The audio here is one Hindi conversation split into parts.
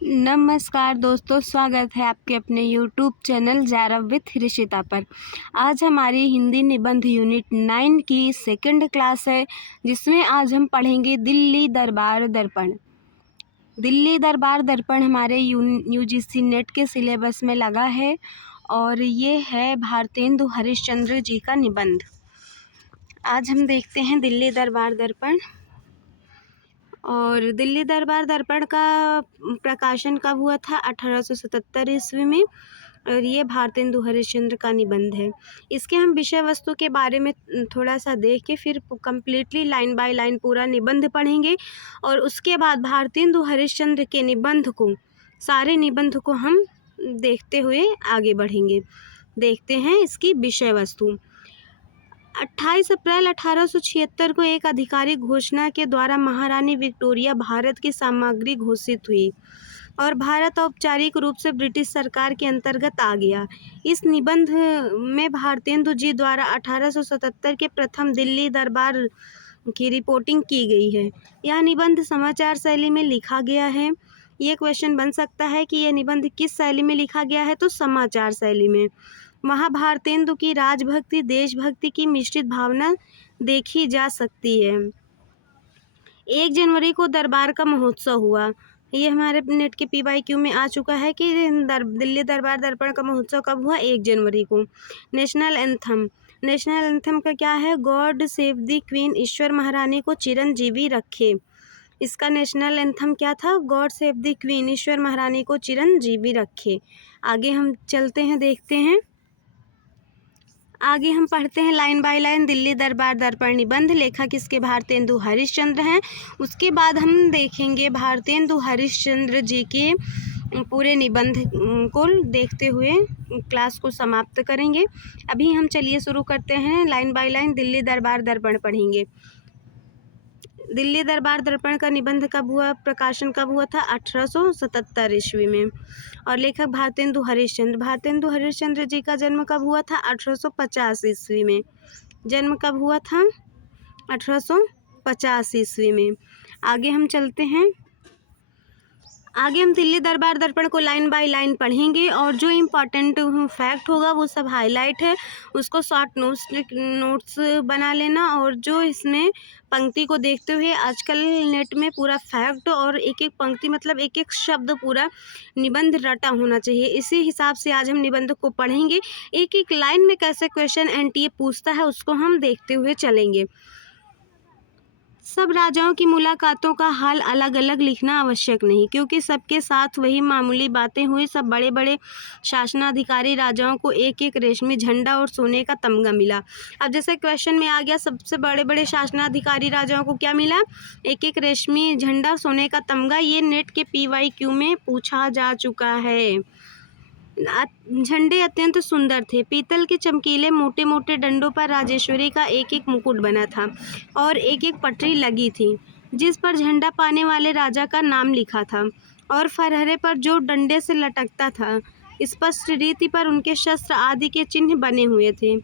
नमस्कार दोस्तों, स्वागत है आपके अपने YouTube channel Zara with Rishita पर। आज हमारी हिंदी निबंध यूनिट 9 की सेकंड क्लास है, जिसमें आज हम पढ़ेंगे दिल्ली दरबार दर्पण। दिल्ली दरबार दर्पण हमारे यूजीसी नेट के सिलेबस में लगा है और ये है भारतेंदु हरिश्चंद्र जी का निबंध। आज हम देखते हैं दिल्ली दरबार दर्पण। और दिल्ली दरबार दर्पण का प्रकाशन कब हुआ था? 1877 ईस्वी में। और ये भारतेंदु हरिश्चंद्र का निबंध है। इसके हम विषय वस्तु के बारे में थोड़ा सा देख के फिर कम्प्लीटली लाइन बाय लाइन पूरा निबंध पढ़ेंगे और उसके बाद भारतेंदु हरिश्चंद्र के निबंध को, सारे निबंध को हम देखते हुए आगे बढ़ेंगे। देखते हैं इसकी विषय वस्तु। 28 अप्रैल 1876 को एक आधिकारिक घोषणा के द्वारा महारानी विक्टोरिया भारत की सामग्री घोषित हुई और भारत औपचारिक रूप से ब्रिटिश सरकार के अंतर्गत आ गया। इस निबंध में भारतेंदु जी द्वारा 1877 के प्रथम दिल्ली दरबार की रिपोर्टिंग की गई है। यह निबंध समाचार शैली में लिखा गया है। ये क्वेश्चन बन सकता है कि यह निबंध किस शैली में लिखा गया है, तो समाचार शैली में। वहाँ भारतेंदु की राजभक्ति, देशभक्ति की मिश्रित भावना देखी जा सकती है। 1 जनवरी को दरबार का महोत्सव हुआ। ये हमारे नेट के PYQ में आ चुका है कि दिल्ली दरबार दर्पण का महोत्सव कब हुआ? 1 जनवरी को। नेशनल एंथम का क्या है? गॉड सेव द क्वीन, ईश्वर महारानी को चिरंजीवी रखे। इसका नेशनल एंथम क्या था? गॉड सेव द क्वीन, ईश्वर महारानी को चिरंजीवी रखे। आगे हम चलते हैं, देखते हैं। आगे हम पढ़ते हैं लाइन बाय लाइन दिल्ली दरबार दर्पण निबंध। लेखक इसके भारतेंदु हरिश्चंद्र हैं। उसके बाद हम देखेंगे भारतेंदु हरिश्चंद्र जी के पूरे निबंध को देखते हुए क्लास को समाप्त करेंगे। अभी हम चलिए शुरू करते हैं, लाइन बाय लाइन दिल्ली दरबार दर्पण पढ़ेंगे। दिल्ली दरबार दर्पण का निबंध कब हुआ, प्रकाशन कब हुआ था? 1877 ईस्वी में। और लेखक भारतेंदु हरिश्चंद्र। भारतेंदु हरिश्चंद्र जी का जन्म कब हुआ था? 1850 ईस्वी में। जन्म कब हुआ था? 1850 ईस्वी में। आगे हम चलते हैं। आगे हम दिल्ली दरबार दर्पण को लाइन बाय लाइन पढ़ेंगे और जो इम्पॉर्टेंट फैक्ट होगा वो सब हाईलाइट है, उसको शॉर्ट नोट्स बना लेना। और जो इसमें पंक्ति को देखते हुए, आजकल नेट में पूरा फैक्ट और एक एक पंक्ति मतलब एक एक शब्द पूरा निबंध रटा होना चाहिए। इसी हिसाब से आज हम निबंध को पढ़ेंगे। एक एक लाइन में कैसे क्वेश्चन NTA पूछता है उसको हम देखते हुए चलेंगे। सब राजाओं की मुलाकातों का हाल अलग अलग लिखना आवश्यक नहीं, क्योंकि सबके साथ वही मामूली बातें हुई। सब बड़े बड़े शासनाधिकारी राजाओं को एक एक रेशमी झंडा और सोने का तमगा मिला। अब जैसे क्वेश्चन में आ गया, सबसे बड़े बड़े शासनाधिकारी राजाओं को क्या मिला? एक एक रेशमी झंडा, सोने का तमगा। ये नेट के PYQ में पूछा जा चुका है। झंडे अत्यंत सुंदर थे। पीतल के चमकीले मोटे मोटे डंडों पर राजेश्वरी का एक एक मुकुट बना था और एक एक पटरी लगी थी, जिस पर झंडा पाने वाले राजा का नाम लिखा था। और फरहरे पर जो डंडे से लटकता था, स्पष्ट रीति पर उनके शस्त्र आदि के चिन्ह बने हुए थे।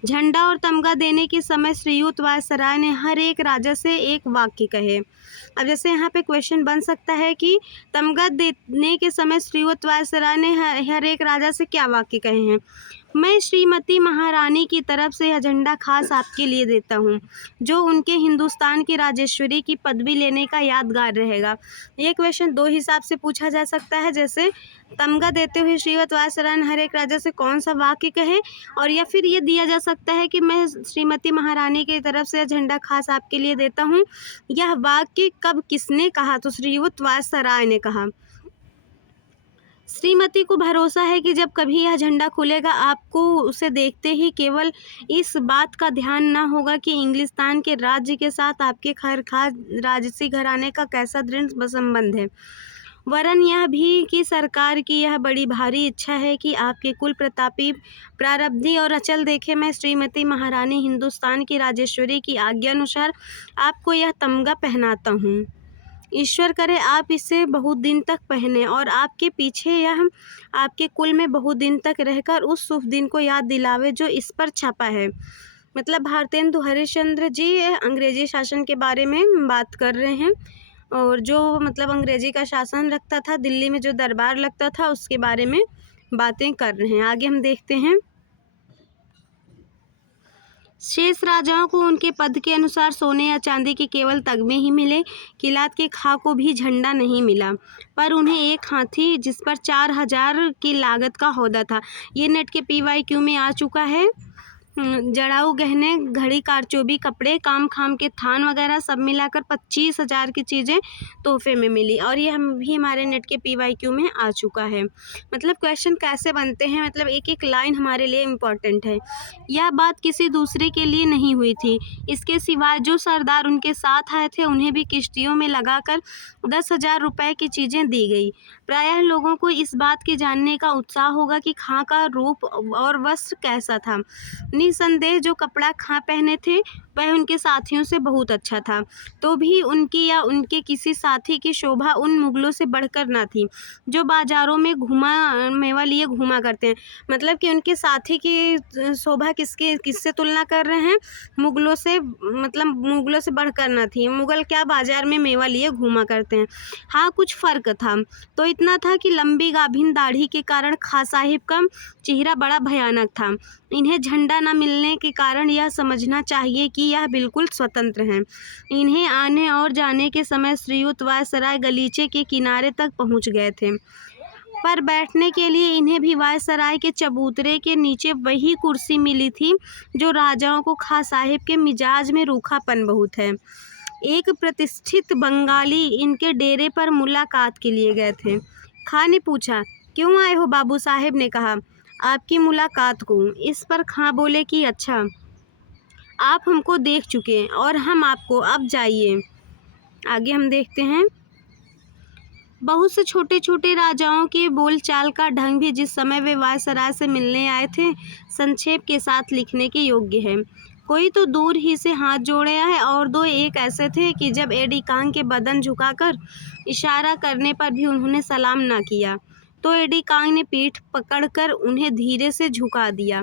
झंडा और तमगा देने के समय श्रीयुत वायसराय ने हर एक राजा से एक वाक्य कहे। अब जैसे यहाँ पे क्वेश्चन बन सकता है कि तमगा देने के समय श्रीयुत वायसराय ने हर एक राजा से क्या वाक्य कहे हैं? मैं श्रीमती महारानी की तरफ से यह झंडा खास आपके लिए देता हूँ, जो उनके हिंदुस्तान की राजेश्वरी की पदवी लेने का यादगार रहेगा। ये क्वेश्चन 2 हिसाब से पूछा जा सकता है, जैसे तमगा देते हुए श्रीयुत वायसराय ने हर एक राजा से कौन सा वाक्य कहे, और या फिर ये दिया जा सकता है कि मैं श्रीमती महारानी की तरफ से यह झंडा खास आपके लिए देता हूँ। यह वाक्य कब किसने कहा? तो श्रीयुत वायसराय ने कहा। श्रीमती को भरोसा है कि जब कभी यह झंडा खुलेगा, आपको उसे देखते ही केवल इस बात का ध्यान न होगा कि इंग्लिस्तान के राज्य के साथ आपके खैरखास राजसी घराने का कैसा दृढ़ संबंध है, वरन यह भी कि सरकार की यह बड़ी भारी इच्छा है कि आपके कुल प्रतापी प्रारब्धि और अचल देखे मैं श्रीमती महारानी हिंदुस्तान की राजेश्वरी की आज्ञा अनुसार आपको यह तमगा पहनाता हूँ। ईश्वर करे आप इसे बहुत दिन तक पहने और आपके पीछे यह आपके कुल में बहुत दिन तक रहकर उस शुभ दिन को याद दिलावे जो इस पर छपा है। मतलब भारतेंदु हरिश्चंद्र जी अंग्रेजी शासन के बारे में बात कर रहे हैं और जो मतलब अंग्रेजी का शासन रखता था, दिल्ली में जो दरबार लगता था, उसके बारे में बातें कर रहे हैं। आगे हम देखते हैं। शेष राजाओं को उनके पद के अनुसार सोने या चांदी के केवल तगमे ही मिले। किलात के खां को भी झंडा नहीं मिला, पर उन्हें एक हाथी जिस पर 4,000 की लागत का हौदा था। ये नेट के PYQ में आ चुका है। जड़ाऊ गहने, घड़ी, कारचोबी, कपड़े, काम खाम के थान वगैरह सब मिलाकर 25,000 की चीज़ें तोहफे में मिली। और ये हम भी हमारे नेट के PYQ में आ चुका है। मतलब क्वेश्चन कैसे बनते हैं, मतलब एक एक लाइन हमारे लिए इम्पॉर्टेंट है। यह बात किसी दूसरे के लिए नहीं हुई थी। इसके सिवाय जो सरदार उनके साथ आए थे उन्हें भी किश्तियों में लगाकर 10,000 रुपये की चीज़ें दी गई। प्रायः लोगों को इस बात के जानने का उत्साह होगा कि खां का रूप और वस्त्र कैसा था। निसंदेह जो कपड़ा खां पहने थे वह उनके साथियों से बहुत अच्छा था, तो भी उनकी या उनके किसी साथी की शोभा उन मुगलों से बढ़कर ना थी जो बाजारों में मेवा लिए घूमा करते हैं। मतलब कि उनके साथी की शोभा किससे तुलना कर रहे हैं, मुगलों से, मतलब मुगलों से बढ़कर ना थी। मुगल क्या बाजार में मेवा लिए घूमा करते हैं। हाँ, कुछ फ़र्क था, तो इतना था कि लंबी गाभिन दाढ़ी के कारण खां साहिब का चेहरा बड़ा भयानक था। इन्हें झंडा न मिलने के कारण यह समझना चाहिए कि यह बिल्कुल स्वतंत्र हैं। इन्हें आने और जाने के समय श्रीयुत वायसराय गलीचे के किनारे तक पहुंच गए थे, पर बैठने के लिए इन्हें भी वायसराय के चबूतरे के नीचे वही कुर्सी मिली थी जो राजाओं को खां साहिब के मिजाज में रूखापन बहुत है। एक प्रतिष्ठित बंगाली इनके डेरे पर मुलाकात के लिए गए थे। खां ने पूछा, क्यों आए हो बाबू? साहिब ने कहा, आपकी मुलाकात को। इस पर खां बोले कि अच्छा, आप हमको देख चुके और हम आपको, अब जाइए। आगे हम देखते हैं। बहुत से छोटे छोटे राजाओं के बोलचाल का ढंग भी जिस समय वे वायसराय से मिलने आए थे संक्षेप के साथ लिखने के योग्य है। कोई तो दूर ही से हाथ जोड़े है और दो एक ऐसे थे कि जब एडी कांग के बदन झुकाकर इशारा करने पर भी उन्होंने सलाम ना किया तो एडी कांग ने पीठ पकड़कर उन्हें धीरे से झुका दिया।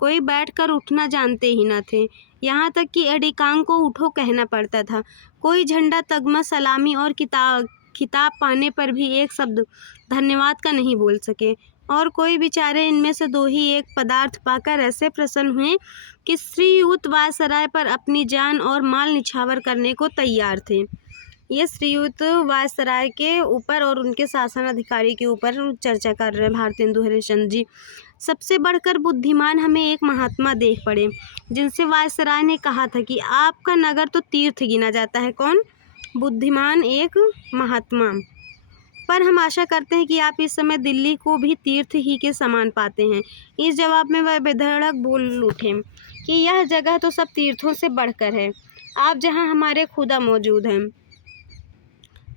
कोई बैठकर उठना जानते ही न थे, यहाँ तक कि एडी कांग को उठो कहना पड़ता था। कोई झंडा, तगमा, सलामी और खिताब पाने पर भी एक शब्द धन्यवाद का नहीं बोल सके, और कोई बेचारे इनमें से दो ही एक पदार्थ पाकर ऐसे प्रसन्न हुए कि श्रीयुत वायसराय पर अपनी जान और माल निछावर करने को तैयार थे। ये श्रीयुत वायसराय के ऊपर और उनके शासन अधिकारी के ऊपर चर्चा कर रहे हैं भारतेंदु हरिश्चंद्र जी। सबसे बढ़कर बुद्धिमान हमें एक महात्मा देख पड़े जिनसे वायसराय ने कहा था कि आपका नगर तो तीर्थ गिना जाता है। कौन? बुद्धिमान एक महात्मा। पर हम आशा करते हैं कि आप इस समय दिल्ली को भी तीर्थ ही के समान पाते हैं। इस जवाब में वह बेधड़क बोल उठे कि यह जगह तो सब तीर्थों से बढ़कर है, आप जहाँ हमारे खुदा मौजूद हैं।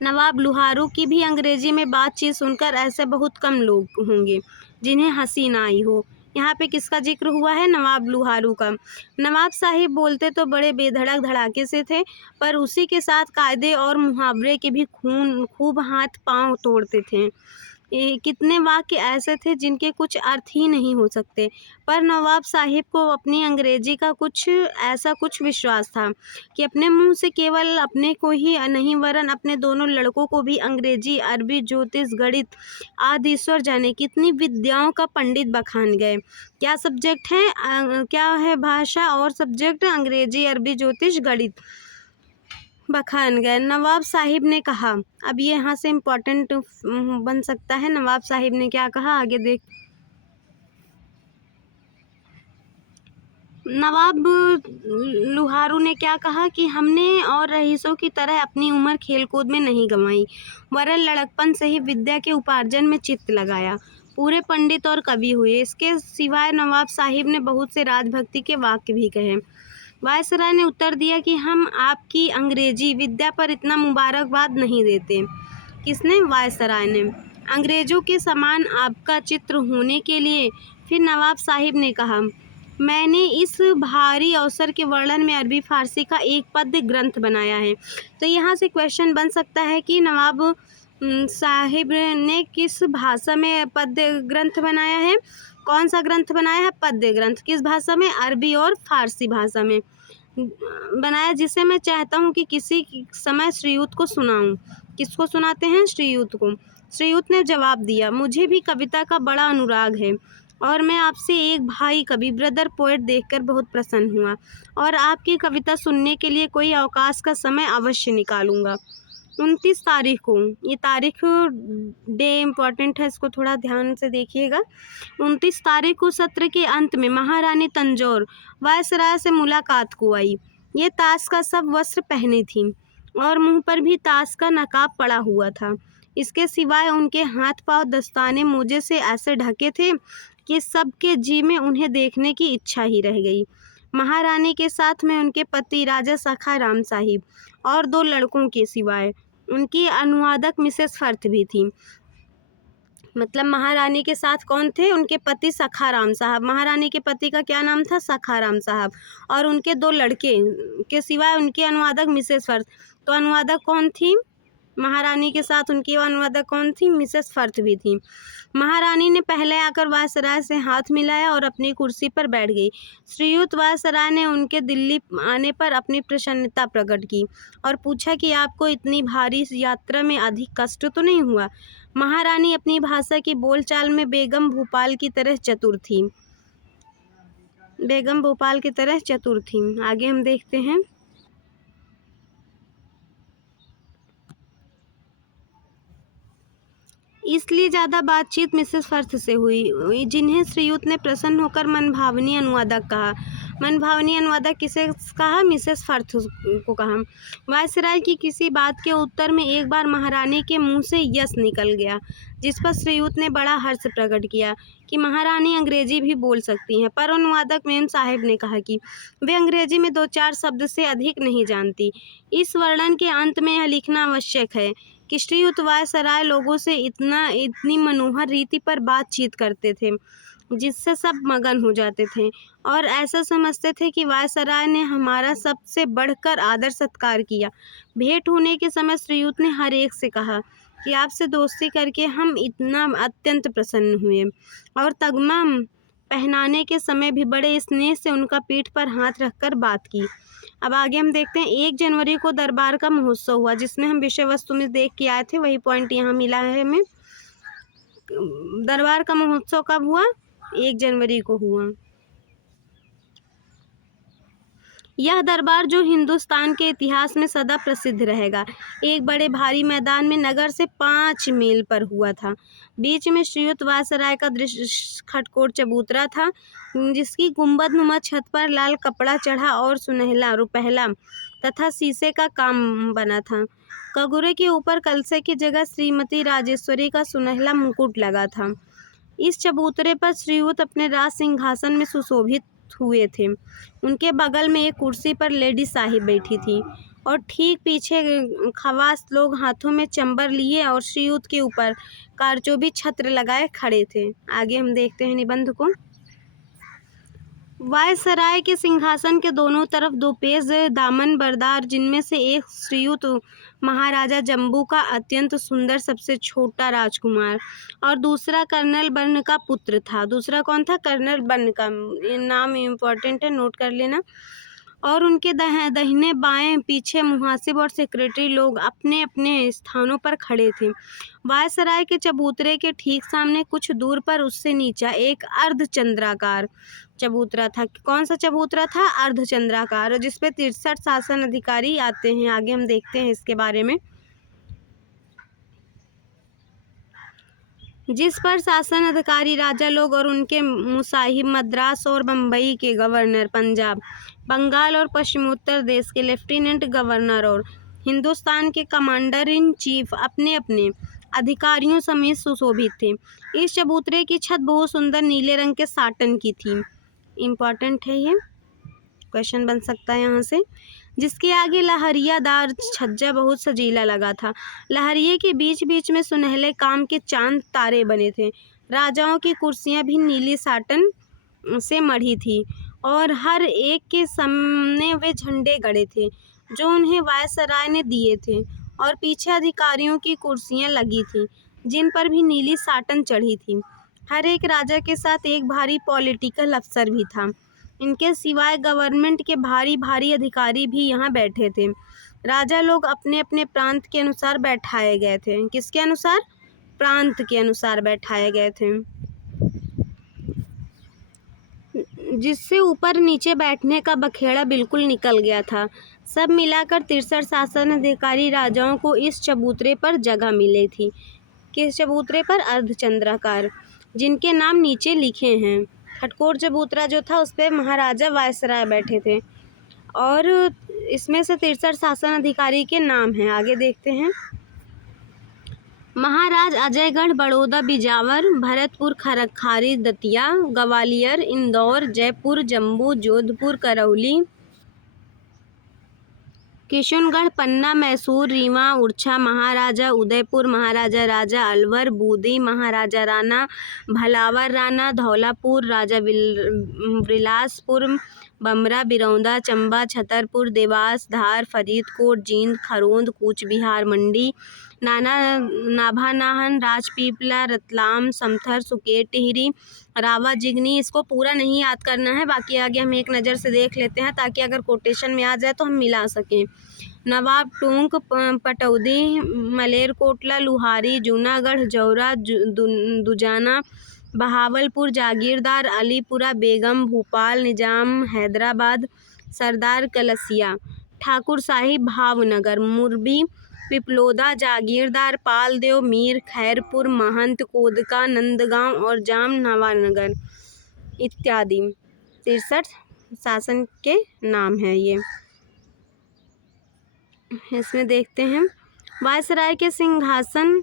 नवाब लुहारू की भी अंग्रेजी में बातचीत सुनकर ऐसे बहुत कम लोग होंगे जिन्हें हंसी ना आई हो। यहाँ पे किसका जिक्र हुआ है? नवाब लुहारू का। नवाब साहिब बोलते तो बड़े बेधड़क धड़ाके से थे, पर उसी के साथ कायदे और मुहावरे के भी खूब हाथ पांव तोड़ते थे। कितने वाक्य ऐसे थे जिनके कुछ अर्थ ही नहीं हो सकते, पर नवाब साहिब को अपनी अंग्रेजी का कुछ विश्वास था कि अपने मुंह से केवल अपने को ही नहीं वरन अपने दोनों लड़कों को भी अंग्रेजी, अरबी, ज्योतिष, गणित आदि ईश्वर जाने कितनी विद्याओं का पंडित बखान गए। क्या सब्जेक्ट है, क्या है भाषा और सब्जेक्ट? अंग्रेजी, अरबी, ज्योतिष, गणित बखान गए। नवाब साहिब ने कहा, अब ये यहाँ से इम्पोर्टेंट बन सकता है। नवाब साहिब ने क्या कहा, आगे देख। नवाब लुहारू ने क्या कहा कि हमने और रईसों की तरह अपनी उम्र खेलकूद में नहीं गंवाई, वरन लड़कपन से ही विद्या के उपार्जन में चित्त लगाया। पूरे पंडित और कवि हुए। इसके सिवाय नवाब साहिब ने बहुत से राजभक्ति के वाक्य भी कहे। वायसराय ने उत्तर दिया कि हम आपकी अंग्रेजी विद्या पर इतना मुबारकबाद नहीं देते। किसने? वायसराय ने। अंग्रेजों के समान आपका चित्र होने के लिए। फिर नवाब साहिब ने कहा, मैंने इस भारी अवसर के वर्णन में अरबी फारसी का एक पद्य ग्रंथ बनाया है। तो यहाँ से क्वेश्चन बन सकता है कि नवाब साहिब ने किस भाषा में पद्य ग्रंथ बनाया है? कौन सा ग्रंथ बनाया है? पद्य ग्रंथ। किस भाषा में? अरबी और फारसी भाषा में। बनाया जिसे मैं चाहता हूँ कि किसी समय श्रीयुत को सुनाऊँ। किसको सुनाते हैं? श्रीयुत को। श्रीयुत ने जवाब दिया, मुझे भी कविता का बड़ा अनुराग है और मैं आपसे एक भाई कवि ब्रदर पोएट देखकर बहुत प्रसन्न हुआ और आपकी कविता सुनने के लिए कोई अवकाश का समय अवश्य निकालूंगा। 29 तारीख को, ये तारीख डे इम्पॉर्टेंट है, इसको थोड़ा ध्यान से देखिएगा। 29 तारीख को सत्र के अंत में महारानी तंजौर वायसराय से मुलाकात को आई। ये ताश का सब वस्त्र पहने थी और मुंह पर भी ताश का नकाब पड़ा हुआ था। इसके सिवाय उनके हाथ पांव दस्ताने मोजे से ऐसे ढके थे कि सबके जी में उन्हें देखने की इच्छा ही रह गई। महारानी के साथ में उनके पति राजा सखा राम साहिब और 2 लड़कों के सिवाय उनकी अनुवादक मिसेस फर्थ भी थी। मतलब महारानी के साथ कौन थे? उनके पति सखा राम साहब। महारानी के पति का क्या नाम था? सखा राम साहब। और उनके 2 लड़के के सिवाय उनकी अनुवादक मिसेस फर्थ। तो अनुवादक कौन थी? महारानी के साथ उनकी अनुवादक कौन थी? मिसेस फर्थ भी थी। महारानी ने पहले आकर वायसराय से हाथ मिलाया और अपनी कुर्सी पर बैठ गई। श्रीयुत वायसराय ने उनके दिल्ली आने पर अपनी प्रसन्नता प्रकट की और पूछा कि आपको इतनी भारी यात्रा में अधिक कष्ट तो नहीं हुआ? महारानी अपनी भाषा की बोलचाल में बेगम भोपाल की तरह चतुर थी। बेगम भोपाल की तरह चतुर थी। आगे हम देखते हैं। इसलिए ज़्यादा बातचीत मिसेस फर्थ से हुई, जिन्हें श्रीयुत ने प्रसन्न होकर मनभावनी अनुवादक कहा। मनभावनी अनुवादक किसे कहा? मिसेस फर्थ को कहा। वायसराय की किसी बात के उत्तर में एक बार महारानी के मुंह से यस निकल गया, जिस पर श्रीयुत ने बड़ा हर्ष प्रकट किया कि महारानी अंग्रेजी भी बोल सकती हैं। पर अनुवादक मेम साहिब ने कहा कि वे अंग्रेजी में 2-4 शब्द से अधिक नहीं जानती। इस वर्णन के अंत में यह लिखना आवश्यक है कि श्रीयुत वायसराय लोगों से इतनी मनोहर रीति पर बातचीत करते थे जिससे सब मगन हो जाते थे और ऐसा समझते थे कि वायसराय ने हमारा सबसे बढ़कर आदर सत्कार किया। भेंट होने के समय श्रीयुत ने हर एक से कहा कि आपसे दोस्ती करके हम इतना अत्यंत प्रसन्न हुए और तगमा पहनाने के समय भी बड़े स्नेह से उनका पीठ पर हाथ रखकर बात की। अब आगे हम देखते हैं। 1 जनवरी को दरबार का महोत्सव हुआ, जिसमें हम विषय वस्तु में देख के आए थे, वही पॉइंट यहाँ मिला है हमें। दरबार का महोत्सव कब हुआ? 1 जनवरी को हुआ। यह दरबार जो हिंदुस्तान के इतिहास में सदा प्रसिद्ध रहेगा, एक बड़े भारी मैदान में नगर से 5 मील पर हुआ था। बीच में श्रीयुत वायसराय का दृश्य खटकोट चबूतरा था, जिसकी गुंबदनुमा छत पर लाल कपड़ा चढ़ा और सुनहला रुपहला तथा शीशे का काम बना था। कगुरे के ऊपर कलसे की जगह श्रीमती राजेश्वरी का सुनहला मुकुट लगा था। इस चबूतरे पर श्रीयुत अपने राज सिंहासन में सुशोभित हुए थे। उनके बगल में एक कुर्सी पर लेडी साहिब बैठी थी और ठीक पीछे खवास लोग हाथों में चंबर लिए और श्रीयुत के ऊपर कारचोबी छत्र लगाए खड़े थे। आगे हम देखते हैं निबंध को। वायसराय के सिंहासन के दोनों तरफ 2 पेश दामन बरदार, जिनमें से एक श्रीयुत महाराजा जम्बू का अत्यंत सुंदर सबसे छोटा राजकुमार और दूसरा कर्नल बर्न का पुत्र था। दूसरा कौन था? कर्नल बर्न का। नाम इम्पोर्टेंट है, नोट कर लेना। और उनके दाहिने बाएं पीछे मुहासिब और सेक्रेटरी लोग अपने अपने स्थानों पर खड़े थे। वायसराय के चबूतरे के ठीक सामने कुछ दूर पर उससे नीचा एक अर्धचंद्राकार चबूतरा था। कौन सा चबूतरा था? अर्धचंद्राकार, जिसपे 63 शासन अधिकारी आते हैं। आगे हम देखते हैं इसके बारे में। जिस पर शासन अधिकारी राजा लोग और उनके मुसाहिब, मद्रास और बम्बई के गवर्नर, पंजाब, बंगाल और पश्चिमोत्तर देश के लेफ्टिनेंट गवर्नर और हिंदुस्तान के कमांडर इन चीफ अपने अपने अधिकारियों समेत सुशोभित थे। इस चबूतरे की छत बहुत सुंदर नीले रंग के साटन की थी। इम्पॉर्टेंट है, ये क्वेश्चन बन सकता है यहाँ से। जिसके आगे लहरियादार छज्जा बहुत सजीला लगा था। लहरिये के बीच बीच में सुनहले काम के चांद तारे बने थे। राजाओं की कुर्सियां भी नीली साटन से मढ़ी थी और हर एक के सामने वे झंडे गड़े थे जो उन्हें वायसराय ने दिए थे और पीछे अधिकारियों की कुर्सियां लगी थीं जिन पर भी नीली साटन चढ़ी थी। हर एक राजा के साथ एक भारी पॉलिटिकल अफसर भी था इनके सिवाय गवर्नमेंट के भारी भारी अधिकारी भी यहाँ बैठे थे। राजा लोग अपने अपने प्रांत के अनुसार बैठाए गए थे। किसके अनुसार? प्रांत के अनुसार बैठाए गए थे, जिससे ऊपर नीचे बैठने का बखेड़ा बिल्कुल निकल गया था। सब मिलाकर 63 शासन अधिकारी राजाओं को इस चबूतरे पर जगह मिली थी। किस चबूतरे पर? अर्धचंद्राकार, जिनके नाम नीचे लिखे हैं। खटकोर चबूतरा जो था उस पर महाराजा वायसराय बैठे थे और इसमें से 63 शासन अधिकारी के नाम हैं। आगे देखते हैं। महाराज अजयगढ़, बड़ौदा, बिजावर, भरतपुर, खरखारी, दतिया, ग्वालियर, इंदौर, जयपुर, जम्मू, जोधपुर, करौली, किशनगढ़, पन्ना, मैसूर, रीवा, उड़छा, महाराजा उदयपुर, महाराजा राजा अलवर, बूंदी, महाराजा राणा, भलावर राणा, धौलापुर, राजा बिलासपुर, बमरा, बिरौदा, चंबा, छतरपुर, देवास, धार, फरीदकोट, जींद, खरोंद, कूच बिहार, मंडी, नाभानाहन, राजपीपला, रतलाम, समथर, सुकेत, टिहरी, रावा, जिगनी। इसको पूरा नहीं याद करना है, बाकी आगे हम एक नज़र से देख लेते हैं ताकि अगर कोटेशन में आ जाए तो हम मिला सकें। नवाब टूंक, पटौदी, मलेरकोटला, लुहारी, जूनागढ़, जौरा, दुजाना, बहावलपुर, जागीरदार, अलीपुरा, बेगम, भोपाल, निजाम, हैदराबाद, सरदार, कलसिया, ठाकुर साहिब, भावनगर, मुरबी, पिपलोदा, जागीरदार, पालदेव, मीर, खैरपुर, महंत, कोदका, नंदगांव और जाम नवानगर इत्यादि 63 शासन के नाम हैं ये। इसमें देखते हैं वायसराय के सिंहासन,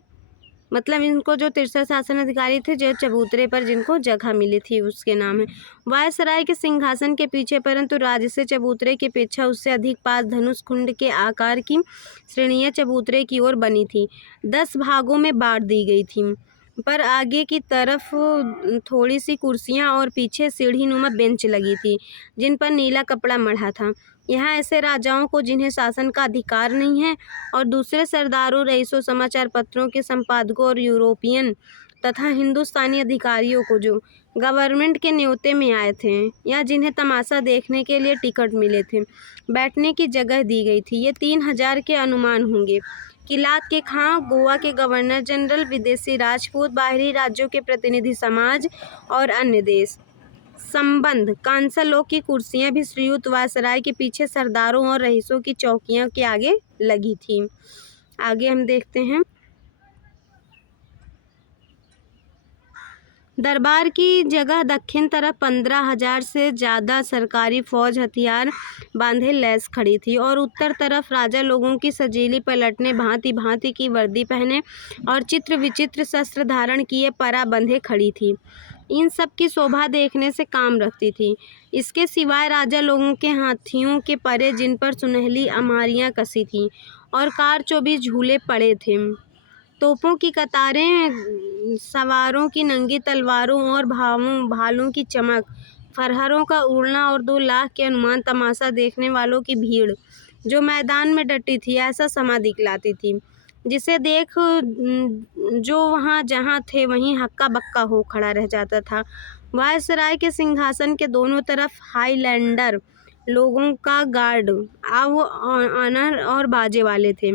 मतलब इनको जो 63 शासन अधिकारी थे जो चबूतरे पर जिनको जगह मिली थी उसके नाम है। वायसराय के सिंहासन के पीछे परंतु राजसी चबूतरे की अपेक्षा उससे अधिक 5 धनुष कुंड के आकार की श्रेणियां चबूतरे की ओर बनी थी। 10 भागों में बांट दी गई थी, पर आगे की तरफ थोड़ी सी कुर्सियां और पीछे सीढ़ी नुमा बेंच लगी थी जिन पर नीला कपड़ा मढ़ा था। यहाँ ऐसे राजाओं को जिन्हें शासन का अधिकार नहीं है और दूसरे सरदारों, रईसों, समाचार पत्रों के संपादकों और यूरोपियन तथा हिंदुस्तानी अधिकारियों को जो गवर्नमेंट के न्योते में आए थे या जिन्हें तमाशा देखने के लिए टिकट मिले थे, बैठने की जगह दी गई थी। ये 3000 के अनुमान होंगे। किलात के खां, गोवा के गवर्नर जनरल, विदेशी राजपूत, बाहरी राज्यों के प्रतिनिधि समाज और अन्य देश संबंध कांसलों की कुर्सियां भी श्रीयुत वायसराय के पीछे सरदारों और रईसों की चौकियों के आगे लगी थी। आगे हम देखते हैं। दरबार की जगह दक्षिण तरफ 15,000 से ज़्यादा सरकारी फौज हथियार बांधे लैस खड़ी थी और उत्तर तरफ राजा लोगों की सजीली पलटने भांति भांति की वर्दी पहने और चित्र विचित्र शस्त्र धारण किए परा बंधे खड़ी थी। इन सब की शोभा देखने से काम रखती थी। इसके सिवाय राजा लोगों के हाथियों के परे जिन पर सुनहली अमारियाँ कसी थीं और कारचौबीस झूले पड़े थे, तोपों की कतारें, सवारों की नंगी तलवारों और भालों की चमक, फरहरों का उड़ना और 2 लाख के अनुमान तमाशा देखने वालों की भीड़ जो मैदान में डटी थी ऐसा समा दिखलाती थी जिसे देख जो वहाँ जहाँ थे वहीं हक्का बक्का हो खड़ा रह जाता था। वायसराय के सिंहासन के दोनों तरफ हाईलैंडर लोगों का गार्ड ऑनर और बाजे वाले थे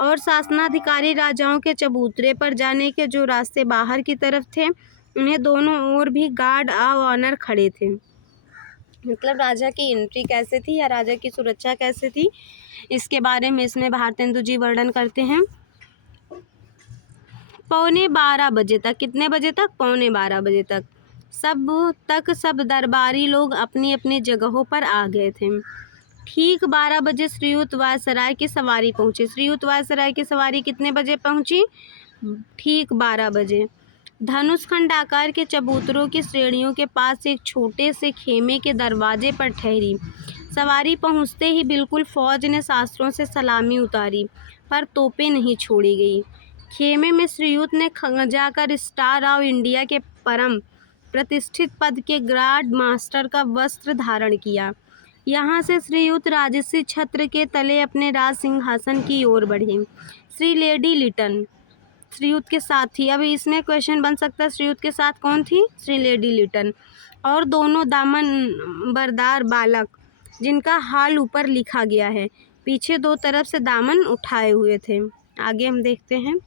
और शासनाधिकारी राजाओं के चबूतरे पर जाने के जो रास्ते बाहर की तरफ थे उन्हें दोनों ओर भी गार्ड ऑनर खड़े थे। मतलब राजा की एंट्री कैसे थी या राजा की सुरक्षा कैसे थी इसके बारे में इसमें भारतेंदु जी वर्णन करते हैं। 11:15 बजे तक, कितने बजे तक? 11:15 बजे तक सब दरबारी लोग अपनी अपनी जगहों पर आ गए थे। ठीक 12 बजे श्रीयुत वायसराय की सवारी पहुंची। श्रीयुत वायसराय की सवारी कितने बजे पहुंची? ठीक 12 बजे। धनुषखंड आकार के चबूतरों की श्रेणियों के पास एक छोटे से खेमे के दरवाजे पर ठहरी। सवारी पहुंचते ही बिल्कुल फौज ने शास्त्रों से सलामी उतारी, पर तोपें नहीं छोड़ी गई। खेमे में श्रीयुत ने जाकर स्टार ऑफ इंडिया के परम प्रतिष्ठित पद के गार्ड मास्टर का वस्त्र धारण किया। यहाँ से श्रीयुत राजसी छत्र के तले अपने राज सिंहासन की ओर बढ़े। श्री लेडी लिटन श्रीयुत के साथ थी। अब इसमें क्वेश्चन बन सकता है श्रीयुत के साथ कौन थी? श्री लेडी लिटन। और दोनों दामन बरदार बालक, जिनका हाल ऊपर लिखा गया है, पीछे दो तरफ से दामन उठाए हुए थे। आगे हम देखते हैं।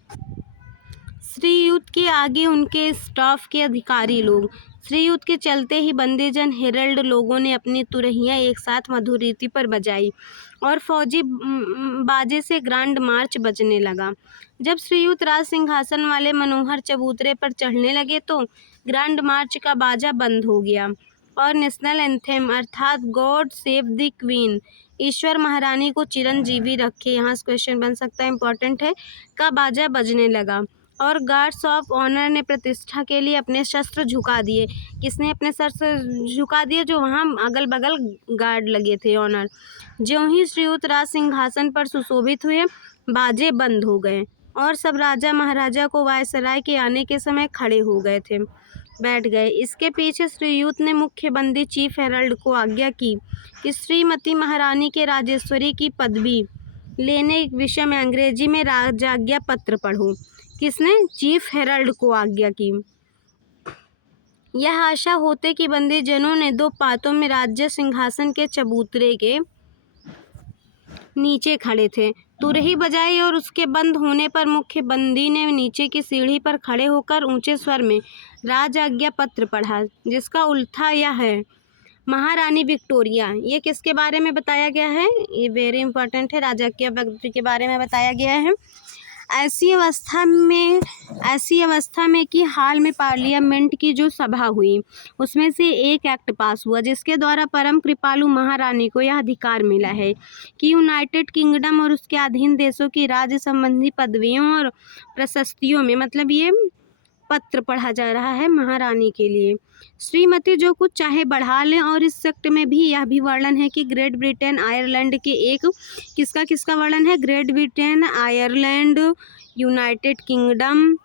श्रीयुत के आगे उनके स्टाफ के अधिकारी लोग। श्रीयुत के चलते ही बंदेजन हेरल्ड लोगों ने अपनी तुरहियां एक साथ मधुर रीति पर बजाई और फौजी बाजे से ग्रांड मार्च बजने लगा। जब श्रीयुत राज सिंहासन वाले मनोहर चबूतरे पर चढ़ने लगे तो ग्रांड मार्च का बाजा बंद हो गया और नेशनल एंथेम अर्थात गॉड सेव द क्वीन, ईश्वर महारानी को चिरंजीवी रखे, यहाँ से क्वेश्चन बन सकता है, इंपॉर्टेंट है, का बाजा बजने लगा और गार्ड्स ऑफ ऑनर ने प्रतिष्ठा के लिए अपने शस्त्र झुका दिए। किसने अपने शस्त्र झुका दिए? जो वहाँ अगल बगल गार्ड लगे थे, ऑनर। ज्यों ही श्रीयुत राज सिंहासन पर सुशोभित हुए, बाजे बंद हो गए और सब राजा महाराजा को वायसराय के आने के समय खड़े हो गए थे, बैठ गए। इसके पीछे श्रीयुत ने मुख्य बंदी चीफ हेरल्ड को आज्ञा की कि श्रीमती महारानी के राजेश्वरी की पदवी लेने विषय में अंग्रेजी में राजाज्ञा पत्र पढ़ो। किसने? चीफ हेरल्ड को आज्ञा की। यह आशा होते कि बंदी जनों ने दो पातों में राज्य सिंहासन के चबूतरे के नीचे खड़े थे, तुरही बजाई और उसके बंद होने पर मुख्य बंदी ने नीचे की सीढ़ी पर खड़े होकर ऊंचे स्वर में राजाज्ञा पत्र पढ़ा, जिसका उल्था यह है, महारानी विक्टोरिया। ये किसके बारे में बताया गया है? ये वेरी इंपॉर्टेंट है, राजाज्ञा पत्र के बारे में बताया गया है। ऐसी अवस्था में कि हाल में पार्लियामेंट की जो सभा हुई उसमें से एक एक्ट पास हुआ जिसके द्वारा परम कृपालु महारानी को यह अधिकार मिला है कि यूनाइटेड किंगडम और उसके अधीन देशों की राज्य संबंधी पदवियों और प्रशस्तियों में, मतलब ये पत्र पढ़ा जा रहा है महारानी के लिए, श्रीमती जो कुछ चाहे बढ़ा लें। और इस एक्ट में भी यह भी वर्णन है कि ग्रेट ब्रिटेन आयरलैंड के एक किसका वर्णन है? Great Britain Ireland United Kingdom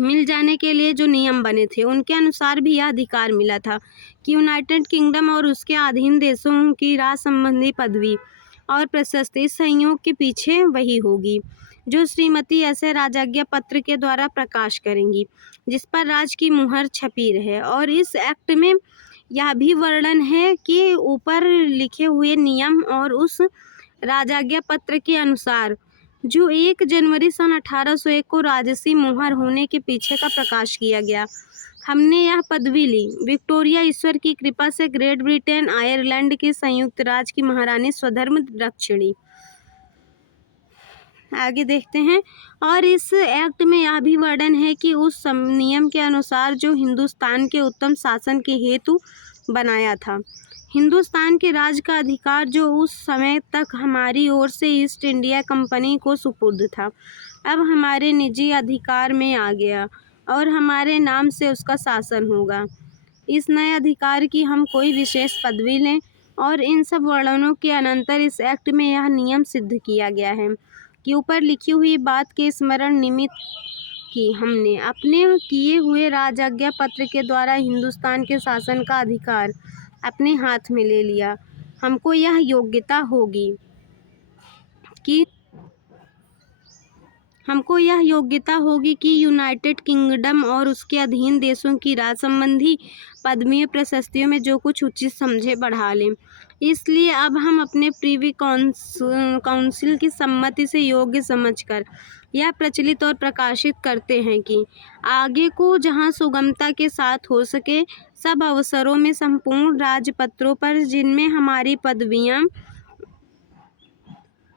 मिल जाने के लिए जो नियम बने थे उनके अनुसार भी यह अधिकार मिला था कि यूनाइटेड किंगडम और उसके अधीन देशों की राज संबंधी पदवी और प्रशस्ति संयोग के पीछे वही होगी जो श्रीमती ऐसे राजाज्ञा पत्र के द्वारा प्रकाश करेंगी, जिस पर राज की मुहर छपी रहे। और इस एक्ट में यह भी वर्णन है कि ऊपर लिखे हुए नियम और उस राजाज्ञा पत्र के अनुसार जो 1 जनवरी सन 1801 को राजसी मुहर होने के पीछे का प्रकाश किया गया, हमने यह पदवी ली। विक्टोरिया ईश्वर की कृपा से ग्रेट ब्रिटेन आयरलैंड की संयुक्त राज्य की महारानी स्वधर्म रक्षिणी। आगे देखते हैं। और इस एक्ट में यह भी वर्णन है कि उस नियम के अनुसार जो हिंदुस्तान के उत्तम शासन के हेतु बनाया था, हिंदुस्तान के राज का अधिकार जो उस समय तक हमारी ओर से ईस्ट इंडिया कंपनी को सुपुर्द था, अब हमारे निजी अधिकार में आ गया और हमारे नाम से उसका शासन होगा। इस नए अधिकार की हम कोई विशेष पदवी लें और इन सब वर्णनों के अनंतर इस एक्ट में यह नियम सिद्ध किया गया है कि ऊपर लिखी हुई बात के स्मरण निमित्त कि हमने अपने किए हुए राजाज्ञा पत्र के द्वारा हिंदुस्तान के शासन का अधिकार अपने हाथ में ले लिया। हमको यह योग्यता होगी कि यूनाइटेड किंगडम और उसके अधीन देशों की राज संबंधी पदवियों प्रशस्तियों में जो कुछ उचित समझे बढ़ा लें। इसलिए अब हम अपने प्रीवी काउंसिल की सम्मति से योग्य समझकर यह प्रचलित और प्रकाशित करते हैं कि आगे को जहां सुगमता के साथ हो सके सब अवसरों में संपूर्ण राजपत्रों पर जिनमें हमारी पदवियां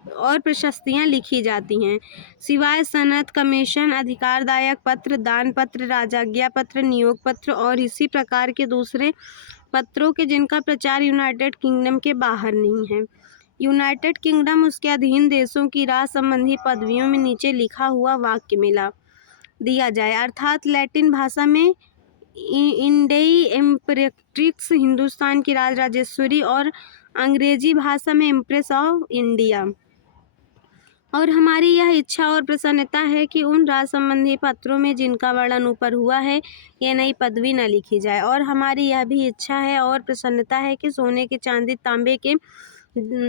और प्रशस्तियां लिखी जाती हैं, सिवाय सनद, कमीशन, अधिकारदायक पत्र, दान पत्र, राजाज्ञा पत्र, नियोग पत्र और इसी प्रकार के दूसरे पत्रों के जिनका प्रचार यूनाइटेड किंगडम के बाहर नहीं है। यूनाइटेड किंगडम उसके अधीन देशों की राज संबंधी पदवियों में नीचे लिखा हुआ वाक्य मिला दिया जाए, अर्थात लैटिन भाषा में इंडेई एम्परेट्रिक्स हिंदुस्तान की राजेश्वरी और अंग्रेजी भाषा में एम्प्रेस ऑफ इंडिया। और हमारी यह इच्छा और प्रसन्नता है कि उन राज संबंधी पत्रों में जिनका वर्णन ऊपर हुआ है यह नई पदवी न लिखी जाए। और हमारी यह भी इच्छा है और प्रसन्नता है कि सोने के, चांदी, तांबे के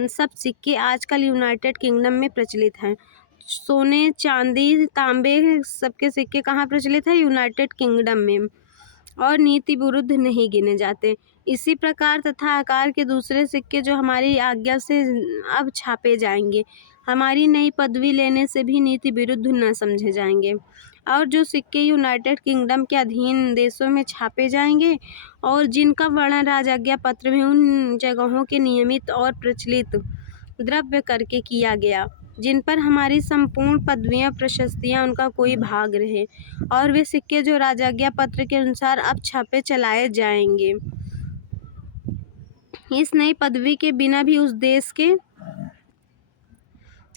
सब सिक्के आजकल यूनाइटेड किंगडम में प्रचलित हैं। सोने, चांदी, तांबे सबके सिक्के कहाँ प्रचलित है? यूनाइटेड किंगडम में। और नीति विरुद्ध नहीं गिने जाते। इसी प्रकार तथा आकार के दूसरे सिक्के जो हमारी आज्ञा से अब छापे जाएंगे, हमारी नई पदवी लेने से भी नीति विरुद्ध न समझे जाएंगे। और जो सिक्के यूनाइटेड किंगडम के अधीन देशों में छापे जाएंगे और जिनका वर्णन राजाज्ञा पत्र में उन जगहों के नियमित और प्रचलित द्रव्य करके किया गया जिन पर हमारी संपूर्ण पदवियां प्रशस्तियां उनका कोई भाग रहे, और वे सिक्के जो राजाज्ञा पत्र के अनुसार अब छापे चलाए जाएंगे, इस नई पदवी के बिना भी उस देश के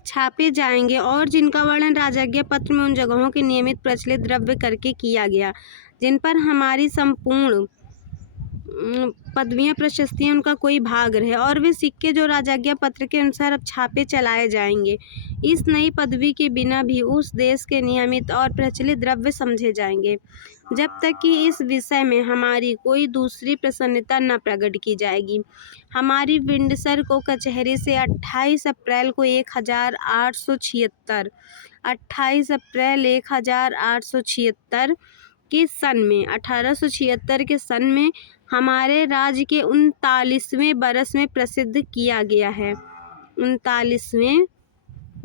छापे जाएंगे और जिनका वर्णन राजाज्ञा पत्र में उन जगहों के नियमित प्रचलित द्रव्य करके किया गया जिन पर हमारी संपूर्ण पदवियां प्रशस्तियां उनका कोई भाग रहे, और वे सिक्के जो राजाज्ञा पत्र के अनुसार अब छापे चलाए जाएंगे, इस नई पदवी के बिना भी उस देश के नियमित और प्रचलित द्रव्य समझे जाएंगे, जब तक कि इस विषय में हमारी कोई दूसरी प्रसन्नता न प्रकट की जाएगी। हमारी विंडसर को कचहरी से 28 अप्रैल को 1876 के सन में 1876 के सन में हमारे राज्य के 39वें बरस में प्रसिद्ध किया गया है। 39वें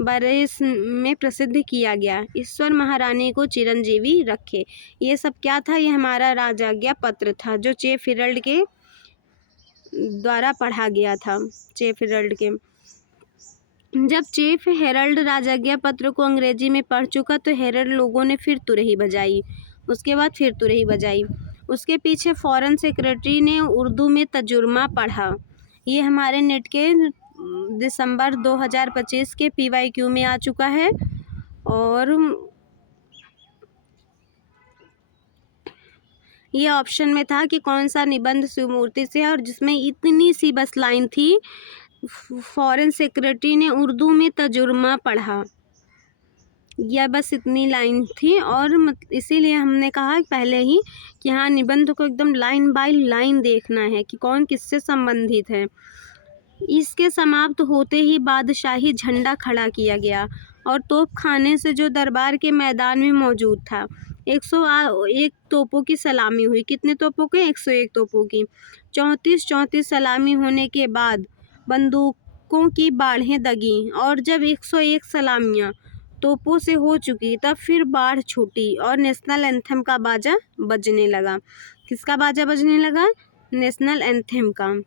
बरस में प्रसिद्ध किया गया। ईश्वर महारानी को चिरंजीवी रखे। ये सब क्या था? ये हमारा राजाज्ञा पत्र था जो चेफ हेरल्ड के द्वारा पढ़ा गया था। चेफ हेरल्ड के जब चेफ हेरल्ड राजाज्ञा पत्र को अंग्रेजी में पढ़ चुका तो हेरल्ड लोगों ने फिर तुरही बजाई। उसके बाद फिर तुरही बजाई। उसके पीछे फॉरेन सेक्रेटरी ने उर्दू में तर्जुमा पढ़ा। ये हमारे नेट के दिसंबर 2025 के PYQ में आ चुका है। और ये ऑप्शन में था कि कौन सा निबंध शिवमूर्ति से है, और जिसमें इतनी सी बस लाइन थी, फॉरेन सेक्रेटरी ने उर्दू में तर्जुमा पढ़ा, यह बस इतनी लाइन थी। और इसीलिए हमने कहा पहले ही कि हाँ, निबंध को एकदम लाइन बाय लाइन देखना है कि कौन किससे संबंधित है। इसके समाप्त होते ही बादशाही झंडा खड़ा किया गया और तोपखाने से जो दरबार के मैदान में मौजूद था 101 तोपों की सलामी हुई। कितने तोपों के? 101 तोपों की। 34 सलामी होने के बाद बंदूकों की बाढ़ें दगी, और जब 101 सलामियाँ तोपों से हो चुकी तब फिर बाढ़ छूटी और नेशनल एंथम का बाजा बजने लगा। किसका बाजा बजने लगा? नेशनल एंथम का।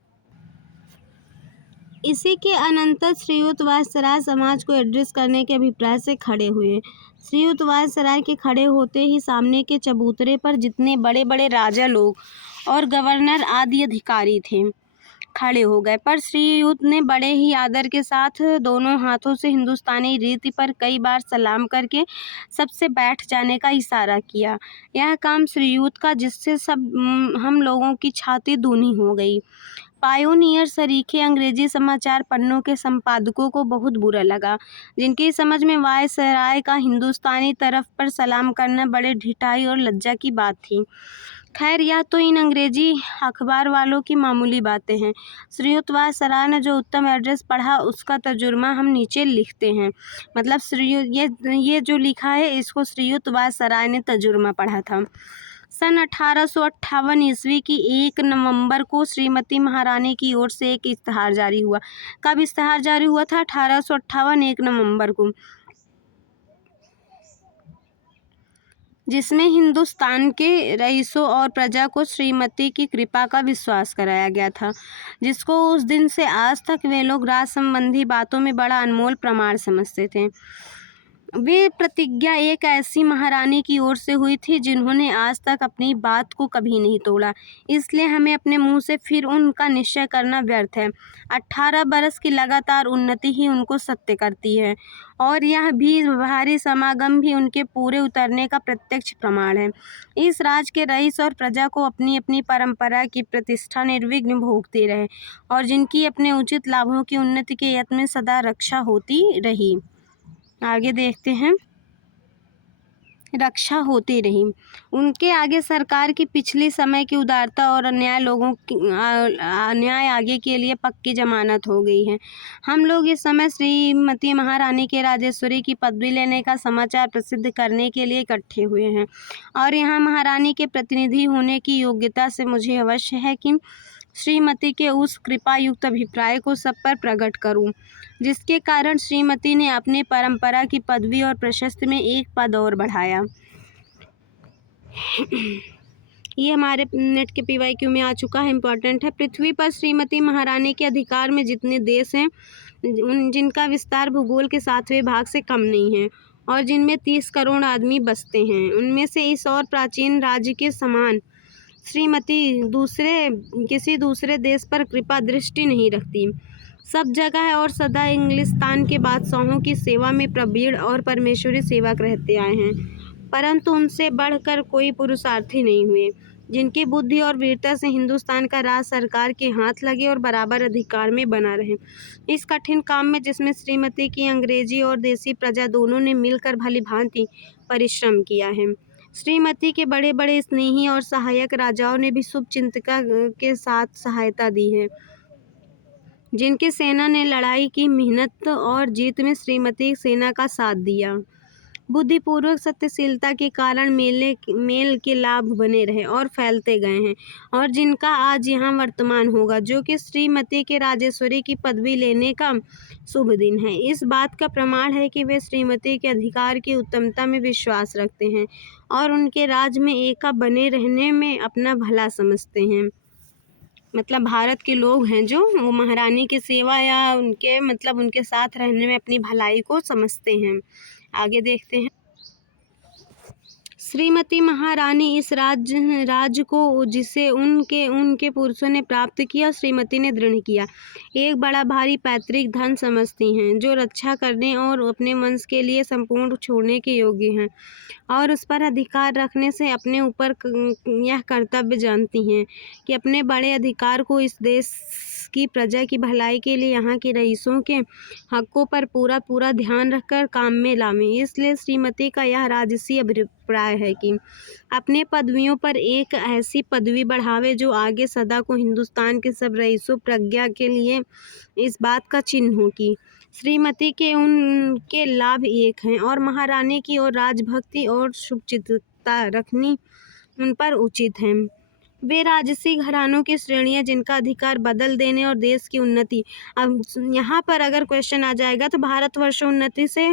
इसी के अनंतर श्रीयुत वायसराय समाज को एड्रेस करने के अभिप्राय से खड़े हुए। श्रीयुत वायसराय के खड़े होते ही सामने के चबूतरे पर जितने बड़े बड़े राजा लोग और गवर्नर आदि अधिकारी थे खड़े हो गए, पर श्रीयुत ने बड़े ही आदर के साथ दोनों हाथों से हिंदुस्तानी रीति पर कई बार सलाम करके सबसे बैठ जाने का इशारा किया। यह काम श्रीयुत का जिससे सब हम लोगों की छाती दूनी हो गई। पायोनियर सरीखे अंग्रेजी समाचार पन्नों के संपादकों को बहुत बुरा लगा, जिनकी समझ में वायसराय का हिंदुस्तानी तरफ पर सलाम करना बड़े ढिठाई और लज्जा की बात थी। खैर, यह तो इन अंग्रेजी अखबार वालों की मामूली बातें हैं। श्रीयुत वायसराय ने जो उत्तम एड्रेस पढ़ा उसका तर्जुमा हम नीचे लिखते हैं। मतलब श्रीयुत ये जो लिखा है इसको श्रीयुत वायसराय ने तर्जुमा पढ़ा था। सन 1858 ईस्वी की 1 नवंबर को श्रीमती महारानी की ओर से एक इश्तहार जारी हुआ। कब इश्तहार जारी हुआ था? 1858 1 नवंबर को, जिसमें हिंदुस्तान के रईसों और प्रजा को श्रीमती की कृपा का विश्वास कराया गया था, जिसको उस दिन से आज तक वे लोग राज संबंधी बातों में बड़ा अनमोल प्रमाण समझते थे। वे प्रतिज्ञा एक ऐसी महारानी की ओर से हुई थी जिन्होंने आज तक अपनी बात को कभी नहीं तोड़ा, इसलिए हमें अपने मुंह से फिर उनका निश्चय करना व्यर्थ है। 18 बरस की लगातार उन्नति ही उनको सत्य करती है, और यह भी भारी समागम भी उनके पूरे उतरने का प्रत्यक्ष प्रमाण है। इस राज के रईस और प्रजा को अपनी अपनी परंपरा की प्रतिष्ठा निर्विघ्न भोगते रहे, और जिनकी अपने उचित लाभों की उन्नति के यत्न में सदा रक्षा होती रही। आगे देखते हैं। रक्षा होती रही। उनके आगे सरकार की पिछली समय की उदारता और अन्याय आगे के लिए पक्की जमानत हो गई है। हम लोग इस समय श्रीमती महारानी के राजेश्वरी की पदवी लेने का समाचार प्रसिद्ध करने के लिए इकट्ठे हुए हैं और यहाँ महारानी के प्रतिनिधि होने की योग्यता से मुझे अवश्य है कि श्रीमती के उस कृपायुक्त अभिप्राय को सब पर प्रकट करूं, जिसके कारण श्रीमती ने अपनी परंपरा की पदवी और प्रशस्ति में एक पद और बढ़ाया। ये हमारे नेट के PYQ में आ चुका है, इम्पॉर्टेंट है। पृथ्वी पर श्रीमती महारानी के अधिकार में जितने देश हैं जिनका विस्तार भूगोल के 7वें भाग से कम नहीं है और जिनमें 30 करोड़ आदमी बसते हैं, उनमें से इस और प्राचीन राज्य के समान श्रीमती किसी दूसरे देश पर कृपा दृष्टि नहीं रखती। सब जगह और सदा इंग्लिस्तान के बादशाहों की सेवा में प्रवीण और परमेश्वरी सेवक रहते आए हैं, परंतु उनसे बढ़कर कोई पुरुषार्थी नहीं हुए जिनकी बुद्धि और वीरता से हिंदुस्तान का राज सरकार के हाथ लगे और बराबर अधिकार में बना रहे। इस कठिन काम में जिसमें श्रीमती की अंग्रेजी और देसी प्रजा दोनों ने मिलकर भली भांति परिश्रम किया है। श्रीमती के बड़े बड़े स्नेही और सहायक राजाओं ने भी शुभ चिंतका के साथ सहायता दी है, जिनकी सेना ने लड़ाई की मेहनत और जीत में श्रीमती सेना का साथ दिया। बुद्धिपूर्वक सत्यशीलता के कारण मेल के लाभ बने रहे और फैलते गए हैं और जिनका आज यहाँ वर्तमान होगा, जो कि श्रीमती के राजेश्वरी की पदवी लेने का शुभ दिन है। इस बात का प्रमाण है कि वे श्रीमती के अधिकार की उत्तमता में विश्वास रखते हैं और उनके राज में एका बने रहने में अपना भला समझते हैं। मतलब भारत के लोग हैं जो वो महारानी की सेवा या उनके साथ रहने में अपनी भलाई को समझते हैं। आगे देखते हैं। श्रीमती महारानी इस राज्य को जिसे उनके पुरुषों ने प्राप्त किया, श्रीमती ने दृढ़ किया, एक बड़ा भारी पैतृक धन समझती हैं, जो रक्षा करने और अपने वंश के लिए संपूर्ण छोड़ने के योग्य हैं और उस पर अधिकार रखने से अपने ऊपर यह कर्तव्य जानती हैं कि अपने बड़े अधिकार को इस देश की प्रजा की भलाई के लिए यहाँ के रईसों के हकों पर पूरा ध्यान रखकर काम में लावें। इसलिए श्रीमती का यह राजसी अभिप्राय है कि अपने पदवियों पर एक ऐसी पदवी बढ़ावे जो आगे सदा को हिंदुस्तान के सब रईसों प्रज्ञा के लिए इस बात का चिन्ह हो कि श्रीमती के उनके लाभ एक हैं और महारानी की ओर राजभक्ति और शुभचिंतता रखनी उन पर उचित है। वे राजसी घरानों की श्रेणियां जिनका अधिकार बदल देने और देश की उन्नति। अब यहाँ पर अगर क्वेश्चन आ जाएगा तो भारतवर्ष उन्नति से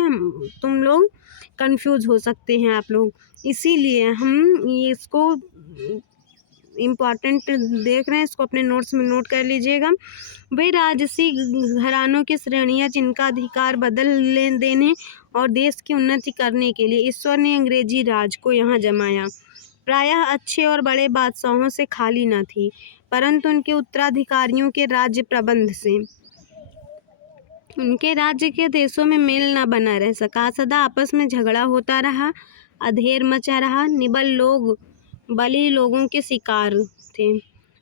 तुम लोग कंफ्यूज हो सकते हैं आप लोग, इसीलिए हम इसको इम्पॉर्टेंट देख रहे हैं, इसको अपने नोट्स में नोट कर लीजिएगा। वे राजसी घरानों की श्रेणियां जिनका अधिकार बदल देने और देश की उन्नति करने के लिए ईश्वर ने अंग्रेजी राज को यहाँ जमाया, प्रायः अच्छे और बड़े बादशाहों से खाली न थी, परंतु उनके उत्तराधिकारियों के राज्य प्रबंध से उनके राज्य के देशों में मेल न बना रह सका। सदा आपस में झगड़ा होता रहा, अधेर मचा रहा। निबल लोग बली लोगों के शिकार थे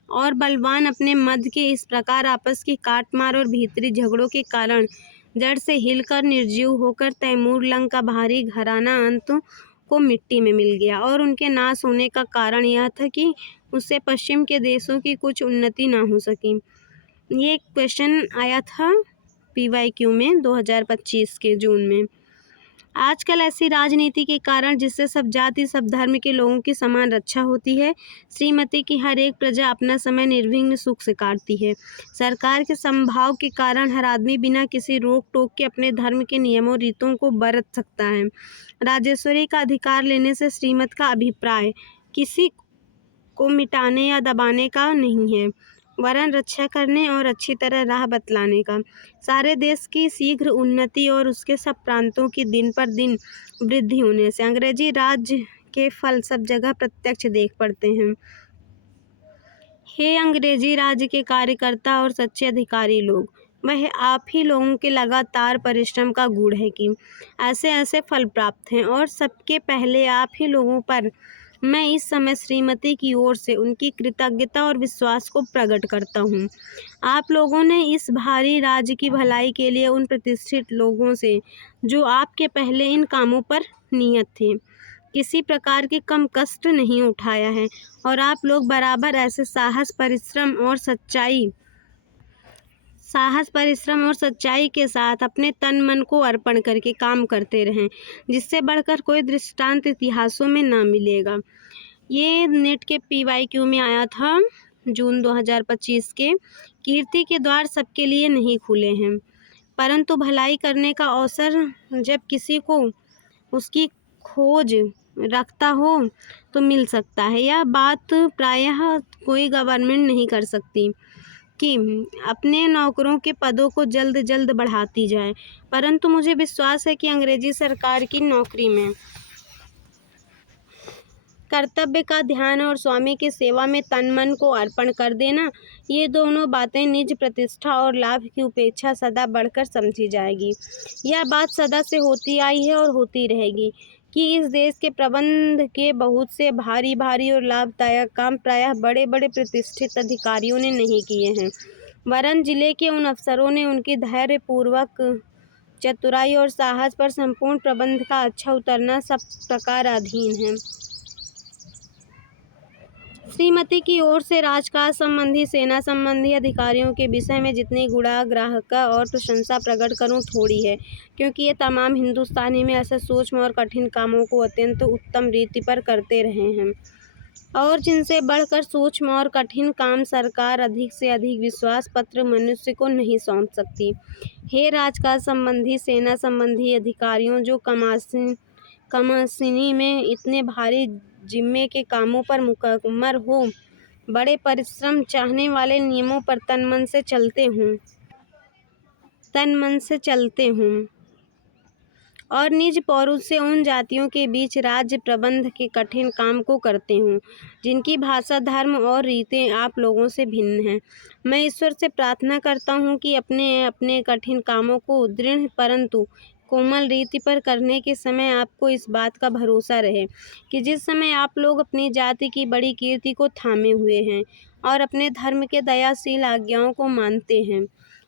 और बलवान अपने मद के इस प्रकार आपस की काटमार और भीतरी झगड़ों के कारण जड़ से हिलकर निर्जीव होकर तैमूर लंग का भारी घराना अंत को मिट्टी में मिल गया और उनके नाश होने का कारण यह था कि उससे पश्चिम के देशों की कुछ उन्नति ना हो सकी। ये क्वेश्चन आया था PYQ में 2025 के जून में। आजकल ऐसी राजनीति के कारण जिससे सब जाति सब धर्म के लोगों की समान रक्षा होती है, श्रीमती की हर एक प्रजा अपना समय निर्विघ्न सुख से काटती है। सरकार के समभाव के कारण हर आदमी बिना किसी रोक टोक के अपने धर्म के नियमों रीतों को बरत सकता है। राजेश्वरी का अधिकार लेने से श्रीमत का अभिप्राय किसी को मिटाने या दबाने का नहीं है, वरन रक्षा करने और अच्छी तरह राह बतलाने का। सारे देश की शीघ्र उन्नति और उसके सब प्रांतों की दिन पर दिन वृद्धि होने से अंग्रेजी राज के फल सब जगह प्रत्यक्ष देख पड़ते हैं। हे अंग्रेजी राज्य के कार्यकर्ता और सच्चे अधिकारी लोग, वह आप ही लोगों के लगातार परिश्रम का गुण है कि ऐसे ऐसे फल प्राप्त हैं और सबके पहले आप ही लोगों पर मैं इस समय श्रीमती की ओर से उनकी कृतज्ञता और विश्वास को प्रकट करता हूँ। आप लोगों ने इस भारी राज्य की भलाई के लिए उन प्रतिष्ठित लोगों से जो आपके पहले इन कामों पर नियत थे किसी प्रकार के कम कष्ट नहीं उठाया है और आप लोग बराबर ऐसे साहस परिश्रम और सच्चाई के साथ अपने तन मन को अर्पण करके काम करते रहें, जिससे बढ़कर कोई दृष्टांत इतिहासों में ना मिलेगा। ये नेट के PYQ में आया था जून 2025 के। कीर्ति के द्वार सबके लिए नहीं खुले हैं, परंतु भलाई करने का अवसर जब किसी को उसकी खोज रखता हो तो मिल सकता है। यह बात प्रायः कोई गवर्नमेंट नहीं कर सकती कि अपने नौकरों के पदों को जल्द जल्द बढ़ाती जाए, परंतु मुझे विश्वास है कि अंग्रेजी सरकार की नौकरी में कर्तव्य का ध्यान और स्वामी की सेवा में तन मन को अर्पण कर देना, ये दोनों बातें निज प्रतिष्ठा और लाभ की उपेक्षा सदा बढ़कर समझी जाएगी। यह बात सदा से होती आई है और होती रहेगी कि इस देश के प्रबंध के बहुत से भारी भारी और लाभदायक काम प्रायः बड़े बड़े प्रतिष्ठित अधिकारियों ने नहीं किए हैं, वरन जिले के उन अफसरों ने उनकी धैर्यपूर्वक चतुराई और साहस पर संपूर्ण प्रबंध का अच्छा उतरना सब प्रकार अधीन है। श्रीमती की ओर से राजकाज संबंधी, सेना संबंधी अधिकारियों के विषय में जितनी गुणाग्राहका और प्रशंसा प्रकट करूं थोड़ी है, क्योंकि ये तमाम हिंदुस्तानी में ऐसे सूक्ष्म और कठिन कामों को अत्यंत उत्तम रीति पर करते रहे हैं, और जिनसे बढ़कर सूक्ष्म और कठिन काम सरकार अधिक से अधिक विश्वास पत्र मनुष्य को नहीं सौंप सकती। हे राजकाज संबंधी, सेना संबंधी अधिकारियों, जो कमासिनी में इतने भारी जिम्मे के कामों पर मुकम्मल हो, बड़े परिश्रम चाहने वाले नियमों पर तन मन से चलते हों और निज पौरुष से उन जातियों के बीच राज्य प्रबंध के कठिन काम को करते हों जिनकी भाषा, धर्म और रीतें आप लोगों से भिन्न हैं। मैं ईश्वर से प्रार्थना करता हूँ कि अपने अपने कठिन कामों को दृढ़ परंतु कोमल रीति पर करने के समय आपको इस बात का भरोसा रहे कि जिस समय आप लोग अपनी जाति की बड़ी कीर्ति को थामे हुए हैं और अपने धर्म के दयाशील आज्ञाओं को मानते हैं,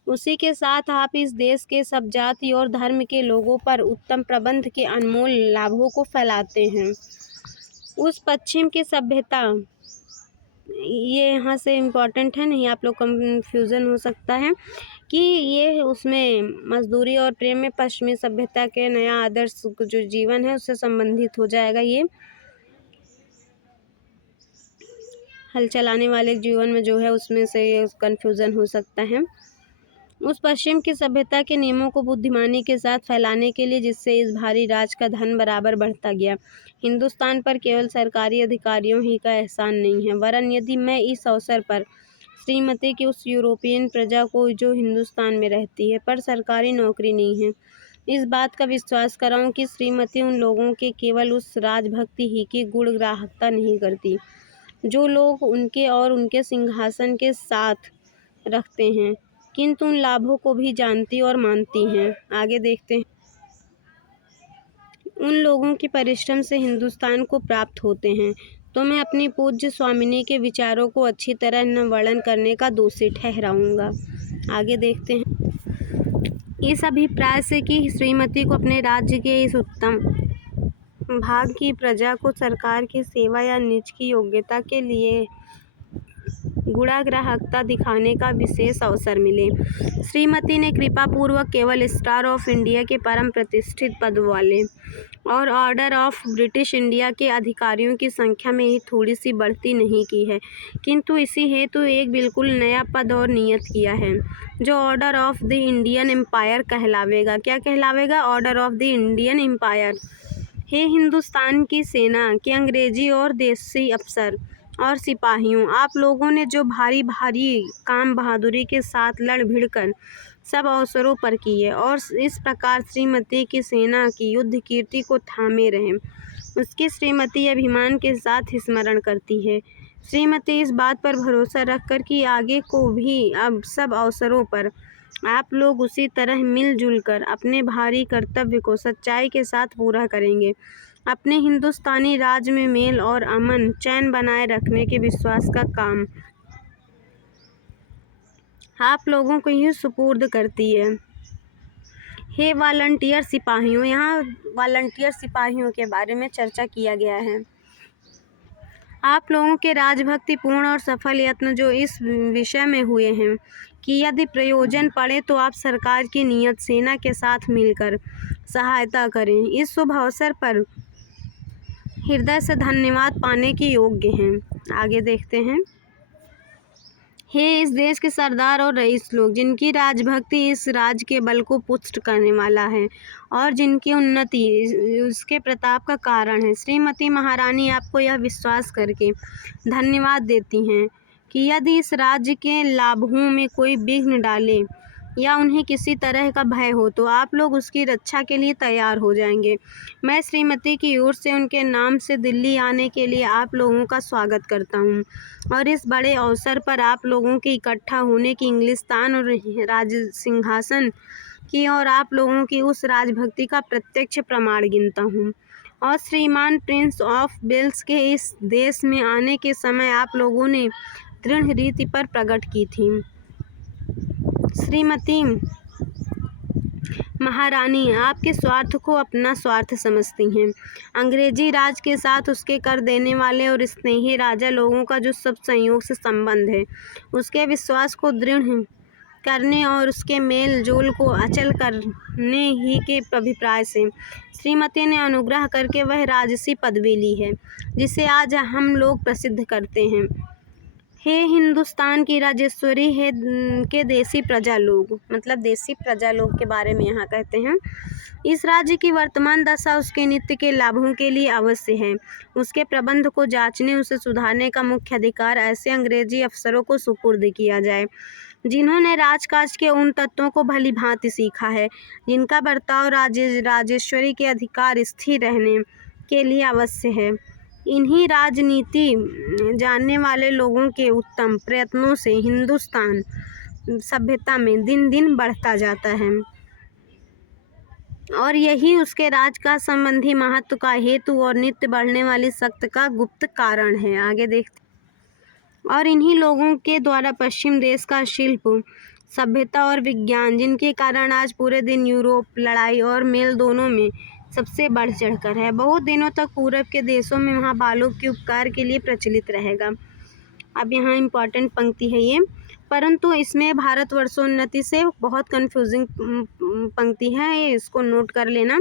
उसी के साथ आप इस देश के सब जाति और धर्म के लोगों पर उत्तम प्रबंध के अनमोल लाभों को फैलाते हैं। उस पश्चिम की सभ्यता, ये यहाँ से इम्पोर्टेंट है, नहीं आप लोग कंफ्यूजन हो सकता है कि ये उसमें मजदूरी और प्रेम में पश्चिमी सभ्यता के नया आदर्श जो जीवन है उससे संबंधित हो जाएगा। ये हल चलाने वाले जीवन में जो है उसमें से ये कंफ्यूजन हो सकता है। उस पश्चिम की सभ्यता के नियमों को बुद्धिमानी के साथ फैलाने के लिए जिससे इस भारी राज का धन बराबर बढ़ता गया। हिंदुस्तान पर केवल सरकारी अधिकारियों ही का एहसान नहीं है, वरन यदि मैं इस अवसर पर श्रीमती की उस यूरोपियन प्रजा को जो हिंदुस्तान में रहती है पर सरकारी नौकरी नहीं है, इस बात का विश्वास कराऊं कि श्रीमती उन लोगों के केवल उस राजभक्ति ही की गुणग्राहकता नहीं करती जो लोग उनके और उनके सिंहासन के साथ रखते हैं, किंतु उन लाभों को भी जानती और मानती हैं। आगे देखते हैं। उन लोगों के परिश्रम से हिंदुस्तान को प्राप्त होते हैं, तो मैं अपनी पूज्य स्वामिनी के विचारों को अच्छी तरह न वर्णन करने का दोषी ठहराऊंगा। आगे देखते हैं। इस अभिप्राय से कि श्रीमती को अपने राज्य के इस उत्तम भाग की प्रजा को सरकार की सेवा या निज की योग्यता के लिए गुणाग्राहकता दिखाने का विशेष अवसर मिले। श्रीमती ने कृपापूर्वक केवल स्टार ऑफ इंडिया के परम प्रतिष्ठित पद वाले और ऑर्डर ऑफ ब्रिटिश इंडिया के अधिकारियों की संख्या में ही थोड़ी सी बढ़ती नहीं की है, किंतु इसी हेतु एक बिल्कुल नया पद और नियत किया है जो order of the Indian Empire कहलावेगा। क्या कहलावेगा? Order of the Indian Empire. हे हिंदुस्तान की सेना के अंग्रेजी और देसी अफसर और सिपाहियों, आप लोगों ने जो भारी भारी काम बहादुरी के साथ लड़ भिड़ कर सब अवसरों पर किए और इस प्रकार श्रीमती की सेना की युद्ध कीर्ति को थामे रहे, उसकी श्रीमती अभिमान के साथ स्मरण करती है। श्रीमती इस बात पर भरोसा रखकर कि आगे को भी अब सब अवसरों पर आप लोग उसी तरह मिलजुल कर अपने भारी कर्तव्य को सच्चाई के साथ पूरा करेंगे, अपने हिंदुस्तानी राज में मेल और अमन चैन बनाए रखने के विश्वास का काम आप लोगों को ही सुपुर्द करती है। हे वॉलंटियर सिपाहियों, यहाँ वॉलंटियर सिपाहियों के बारे में चर्चा किया गया है। आप लोगों के राजभक्तिपूर्ण और सफल यत्न जो इस विषय में हुए हैं कि यदि प्रयोजन पड़े तो आप सरकार की नियत सेना के साथ मिलकर सहायता करें, इस शुभ अवसर पर हृदय से धन्यवाद पाने के योग्य हैं। आगे देखते हैं। हे इस देश के सरदार और रईस लोग, जिनकी राजभक्ति इस राज्य के बल को पुष्ट करने वाला है और जिनकी उन्नति उसके प्रताप का कारण है, श्रीमती महारानी आपको यह विश्वास करके धन्यवाद देती हैं कि यदि इस राज्य के लाभों में कोई विघ्न डाले या उन्हें किसी तरह का भय हो तो आप लोग उसकी रक्षा के लिए तैयार हो जाएंगे। मैं श्रीमती की ओर से उनके नाम से दिल्ली आने के लिए आप लोगों का स्वागत करता हूं और इस बड़े अवसर पर आप लोगों के इकट्ठा होने की इंग्लिस्तान और राज सिंहासन की और आप लोगों की उस राजभक्ति का प्रत्यक्ष प्रमाण गिनता हूँ। और श्रीमान प्रिंस ऑफ वेल्स के इस देश में आने के समय आप लोगों ने दृढ़ रीति पर प्रकट की थी। श्रीमती महारानी आपके स्वार्थ को अपना स्वार्थ समझती हैं। अंग्रेजी राज के साथ उसके कर देने वाले और स्नेही राजा लोगों का जो सब संयोग से संबंध है, उसके विश्वास को दृढ़ करने और उसके मेल जोल को अचल करने ही के अभिप्राय से श्रीमती ने अनुग्रह करके वह राजसी पदवी ली है जिसे आज हम लोग प्रसिद्ध करते हैं। हे हिंदुस्तान की राजेश्वरी, है के देसी प्रजा लोग, मतलब देसी प्रजा लोग के बारे में यहाँ कहते हैं। इस राज्य की वर्तमान दशा उसके नित्य के लाभों के लिए अवश्य है। उसके प्रबंध को जांचने, उसे सुधारने का मुख्य अधिकार ऐसे अंग्रेजी अफसरों को सुपुर्द किया जाए जिन्होंने राजकाज के उन तत्वों को भली भांति सीखा है जिनका बर्ताव राजेश्वरी के अधिकार स्थिर रहने के लिए आवश्य है। इन्हीं राजनीति जानने वाले लोगों के उत्तम प्रयत्नों से हिंदुस्तान सभ्यता में दिन दिन बढ़ता जाता है और यही उसके राजकाज संबंधी महत्व का हेतु और नित्य बढ़ने वाली शक्ति का गुप्त कारण है। आगे देखते। और इन्हीं लोगों के द्वारा पश्चिम देश का शिल्प, सभ्यता और विज्ञान, जिनके कारण आज पूरे दिन यूरोप लड़ाई और मेल दोनों में सबसे बढ़ चढ़कर है, बहुत दिनों तक पूरब के देशों में वहाँ बालों के उपकार के लिए प्रचलित रहेगा। अब यहाँ इम्पॉर्टेंट पंक्ति है ये, परंतु इसमें भारतवर्षोन्नति से बहुत कंफ्यूजिंग पंक्ति है, ये इसको नोट कर लेना।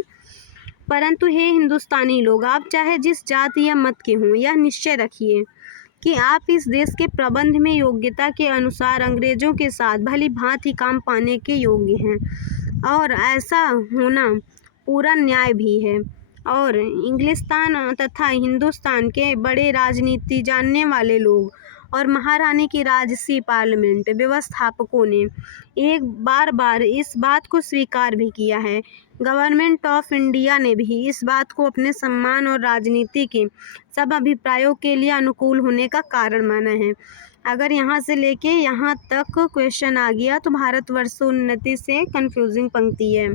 परंतु हे हिंदुस्तानी लोग, आप चाहे जिस जाति या मत के हों, यह निश्चय रखिए कि आप इस देश के प्रबंध में योग्यता के अनुसार अंग्रेजों के साथ भली भांति काम पाने के योग्य हैं और ऐसा होना पूरा न्याय भी है। और इंग्लिस्तान तथा हिंदुस्तान के बड़े राजनीति जानने वाले लोग और महारानी की राजसी पार्लियामेंट व्यवस्थापकों ने एक बार इस बात को स्वीकार भी किया है। गवर्नमेंट ऑफ इंडिया ने भी इस बात को अपने सम्मान और राजनीति के सब अभिप्रायों के लिए अनुकूल होने का कारण माना है। अगर यहाँ से लेके यहाँ तक क्वेश्चन आ गया तो भारतवर्षोन्नति से कंफ्यूजिंग पंक्ति है,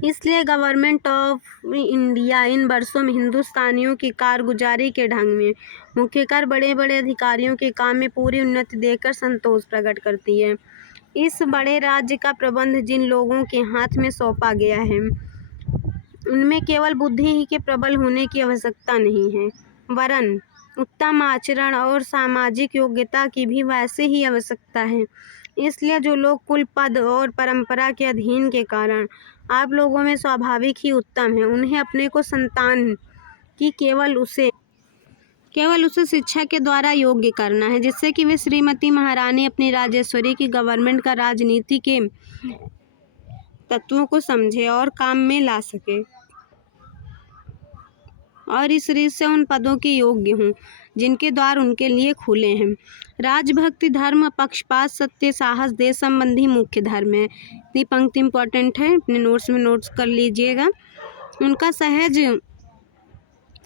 इसलिए गवर्नमेंट ऑफ इंडिया इन वर्षों में हिंदुस्तानियों की कारगुजारी के ढंग में मुख्यकर बड़े बड़े अधिकारियों के काम में पूरी उन्नति देखकर संतोष प्रकट करती है। इस बड़े राज्य का प्रबंध जिन लोगों के हाथ में सौंपा गया है उनमें केवल बुद्धि ही के प्रबल होने की आवश्यकता नहीं है, वरन उत्तम आचरण और सामाजिक योग्यता की भी वैसे ही आवश्यकता है। इसलिए जो लोग कुल, पद और परंपरा के अधीन के कारण आप लोगों में स्वाभाविक ही उत्तम है, उन्हें अपने को संतान की केवल उसे शिक्षा के द्वारा योग्य करना है, जिससे कि वे श्रीमती महारानी अपनी राजेश्वरी की गवर्नमेंट का राजनीति के तत्वों को समझे और काम में ला सके और इस रीत से उन पदों के योग्य हों जिनके द्वार उनके लिए खुले हैं। राजभक्ति, धर्म, पक्षपात, सत्य, साहस देश संबंधी मुख्य धर्म है। ये पंक्ति इंपॉर्टेंट है, अपने नोट्स में नोट्स कर लीजिएगा। उनका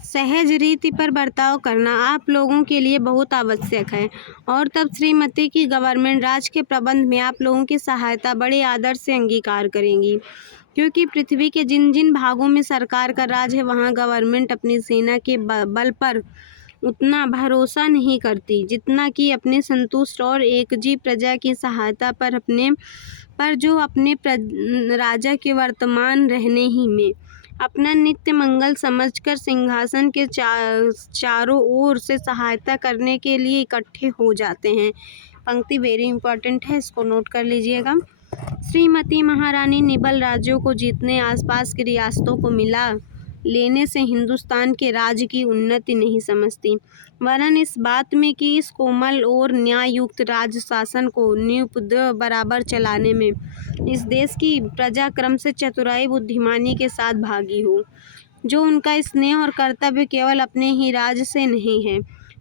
सहज रीति पर बर्ताव करना आप लोगों के लिए बहुत आवश्यक है और तब श्रीमती की गवर्नमेंट राज के प्रबंध में आप लोगों की सहायता बड़े आदर से अंगीकार करेंगी, क्योंकि पृथ्वी के जिन जिन भागों में सरकार का राज है वहाँ गवर्नमेंट अपनी सेना के बल पर उतना भरोसा नहीं करती जितना कि अपने संतुष्ट और एकजी प्रजा की सहायता पर जो अपने राजा के वर्तमान रहने ही में अपना नित्य मंगल समझकर सिंहासन के चारों ओर से सहायता करने के लिए इकट्ठे हो जाते हैं। पंक्ति वेरी इंपॉर्टेंट है, इसको नोट कर लीजिएगा। श्रीमती महारानी निबल राज्यों को जीतने आसपास की रियासतों को मिला लेने से हिंदुस्तान के राज्य की उन्नति नहीं समझती, वरन इस बात में कि इस कोमल और न्याययुक्त राज्य शासन को न्यूपद्रव बराबर चलाने में इस देश की प्रजा क्रम से चतुराई बुद्धिमानी के साथ भागी हो, जो उनका स्नेह और कर्तव्य केवल अपने ही राज्य से नहीं है,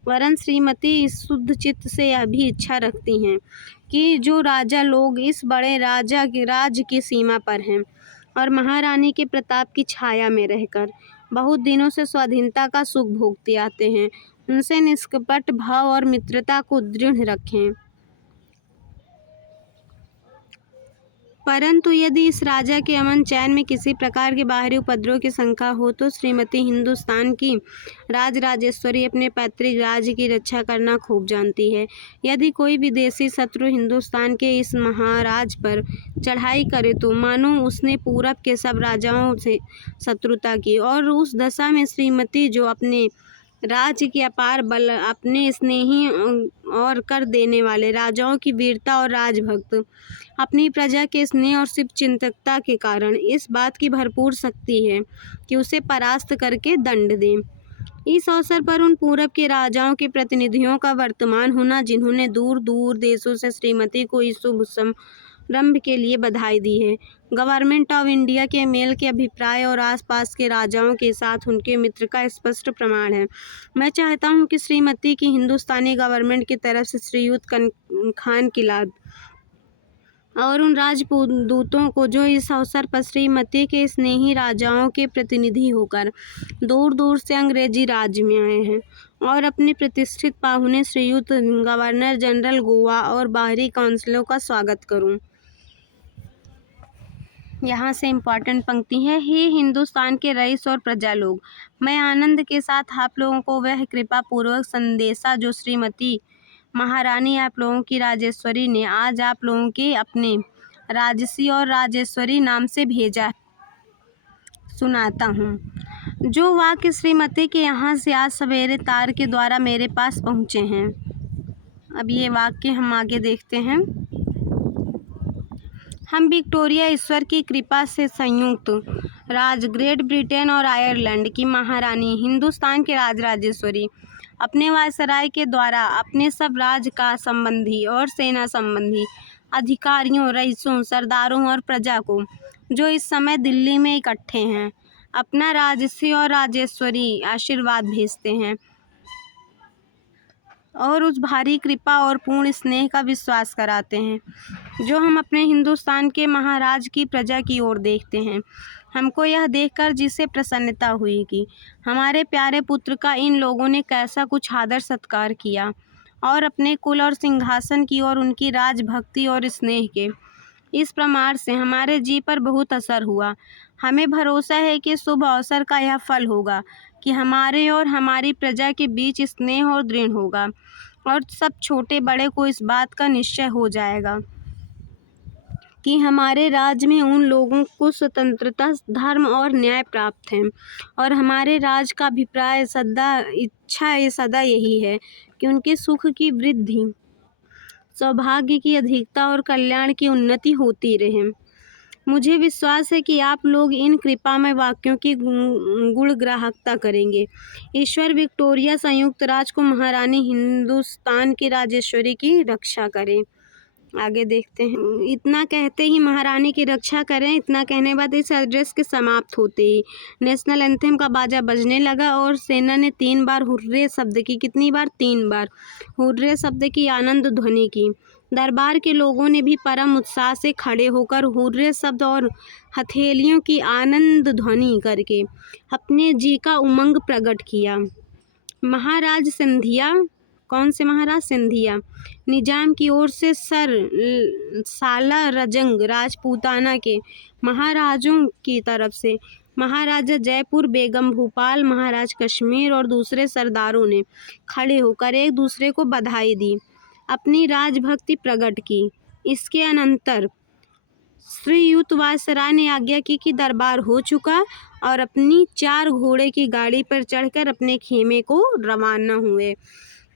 वरन श्रीमती इस शुद्ध चित्त से यह भी इच्छा रखती हैं कि जो राजा लोग इस बड़े राज्य की सीमा पर हैं और महारानी के प्रताप की छाया में रहकर बहुत दिनों से स्वाधीनता का सुख भोगते आते हैं, उनसे निष्कपट भाव और मित्रता को दृढ़ रखें। परंतु यदि इस राजा के अमन चैन में किसी प्रकार के बाहरी उपद्रव की शंका हो तो श्रीमती हिंदुस्तान की राजराजेश्वरी अपने पैतृक राज्य की रक्षा करना खूब जानती है। यदि कोई विदेशी शत्रु हिंदुस्तान के इस महाराज पर चढ़ाई करे तो मानो उसने पूरब के सब राजाओं से शत्रुता की, और उस दशा में श्रीमती जो अपने राज्य के अपार बल, अपने स्नेही और कर देने वाले राजाओं की वीरता और राजभक्त, अपनी प्रजा के स्नेह और शिव चिंतकता के कारण इस बात की भरपूर शक्ति है कि उसे परास्त करके दंड दें। इस अवसर पर उन पूरब के राजाओं के प्रतिनिधियों का वर्तमान होना जिन्होंने दूर दूर देशों से श्रीमती को इस शुभ समारंभ के लिए बधाई दी है, गवर्नमेंट ऑफ इंडिया के मेल के अभिप्राय और आसपास के राजाओं के साथ उनके मित्र का स्पष्ट प्रमाण है। मैं चाहता हूं कि श्रीमती की हिंदुस्तानी गवर्नमेंट की तरफ से श्रीयुत खान किलाद और उन राजदूतों को जो इस अवसर पर श्रीमती के स्नेही राजाओं के प्रतिनिधि होकर दूर दूर से अंग्रेजी राज्य में आए हैं और अपने प्रतिष्ठित पाहुने श्रीयुत गवर्नर जनरल गोवा और बाहरी काउंसिलों का स्वागत करूं। यहाँ से इम्पॉर्टेंट पंक्ति है, हे हिंदुस्तान के रईस और प्रजा लोग, मैं आनंद के साथ आप लोगों को वह कृपा पूर्वक संदेशा जो श्रीमती महारानी आप लोगों की राजेश्वरी ने आज आप लोगों के अपने राजसी और राजेश्वरी नाम से भेजा सुनाता हूँ। जो वाक्य श्रीमती के यहाँ से आज सवेरे तार के द्वारा मेरे पास पहुँचे हैं। अब ये वाक्य हम आगे देखते हैं। हम विक्टोरिया ईश्वर की कृपा से संयुक्त राज्य ग्रेट ब्रिटेन और आयरलैंड की महारानी हिंदुस्तान के राजराजेश्वरी अपने वायसराय के द्वारा अपने सब राज्य का संबंधी और सेना संबंधी अधिकारियों, रईसों, सरदारों और प्रजा को जो इस समय दिल्ली में इकट्ठे हैं अपना राजसी और राजेश्वरी आशीर्वाद भेजते हैं और उस भारी कृपा और पूर्ण स्नेह का विश्वास कराते हैं जो हम अपने हिंदुस्तान के महाराज की प्रजा की ओर देखते हैं। हमको यह देखकर जिसे प्रसन्नता हुई कि हमारे प्यारे पुत्र का इन लोगों ने कैसा कुछ आदर सत्कार किया और अपने कुल और सिंहासन की और उनकी राजभक्ति और स्नेह के इस प्रमाण से हमारे जी पर बहुत असर हुआ। हमें भरोसा है कि शुभ अवसर का यह फल होगा कि हमारे और हमारी प्रजा के बीच स्नेह और दृढ़ होगा और सब छोटे बड़े को इस बात का निश्चय हो जाएगा कि हमारे राज्य में उन लोगों को स्वतंत्रता, धर्म और न्याय प्राप्त है और हमारे राज्य का अभिप्राय सदा यही है कि उनके सुख की वृद्धि, सौभाग्य की अधिकता और कल्याण की उन्नति होती रहे। मुझे विश्वास है कि आप लोग इन कृपामय वाक्यों की गुणग्राहकता करेंगे। ईश्वर विक्टोरिया संयुक्त राज्य को महारानी हिंदुस्तान की राजेश्वरी की रक्षा करे। आगे देखते हैं। इतना कहते ही महारानी की रक्षा करें, इतना कहने बाद इस एड्रेस के समाप्त होते ही नेशनल एंथम का बाजा बजने लगा और सेना ने 3 बार हुर्रे शब्द की, कितनी बार? 3 बार हुर्रे शब्द की आनंद ध्वनि की। दरबार के लोगों ने भी परम उत्साह से खड़े होकर हुर्रे शब्द और हथेलियों की आनंद ध्वनि करके अपने जी का उमंग प्रकट किया। महाराज सिंधिया कौन से महाराज? सिंधिया। निजाम की ओर से सालारजंग राजपूताना के महाराजों की तरफ से महाराजा जयपुर, बेगम भूपाल, महाराज कश्मीर और दूसरे सरदारों ने खड़े होकर एक दूसरे को बधाई दी, अपनी राजभक्ति प्रकट की। इसके अनंतर श्रीयुत वायसराय ने आज्ञा की कि दरबार हो चुका और अपनी 4 घोड़े की गाड़ी पर चढ़कर अपने खेमे को रवाना हुए।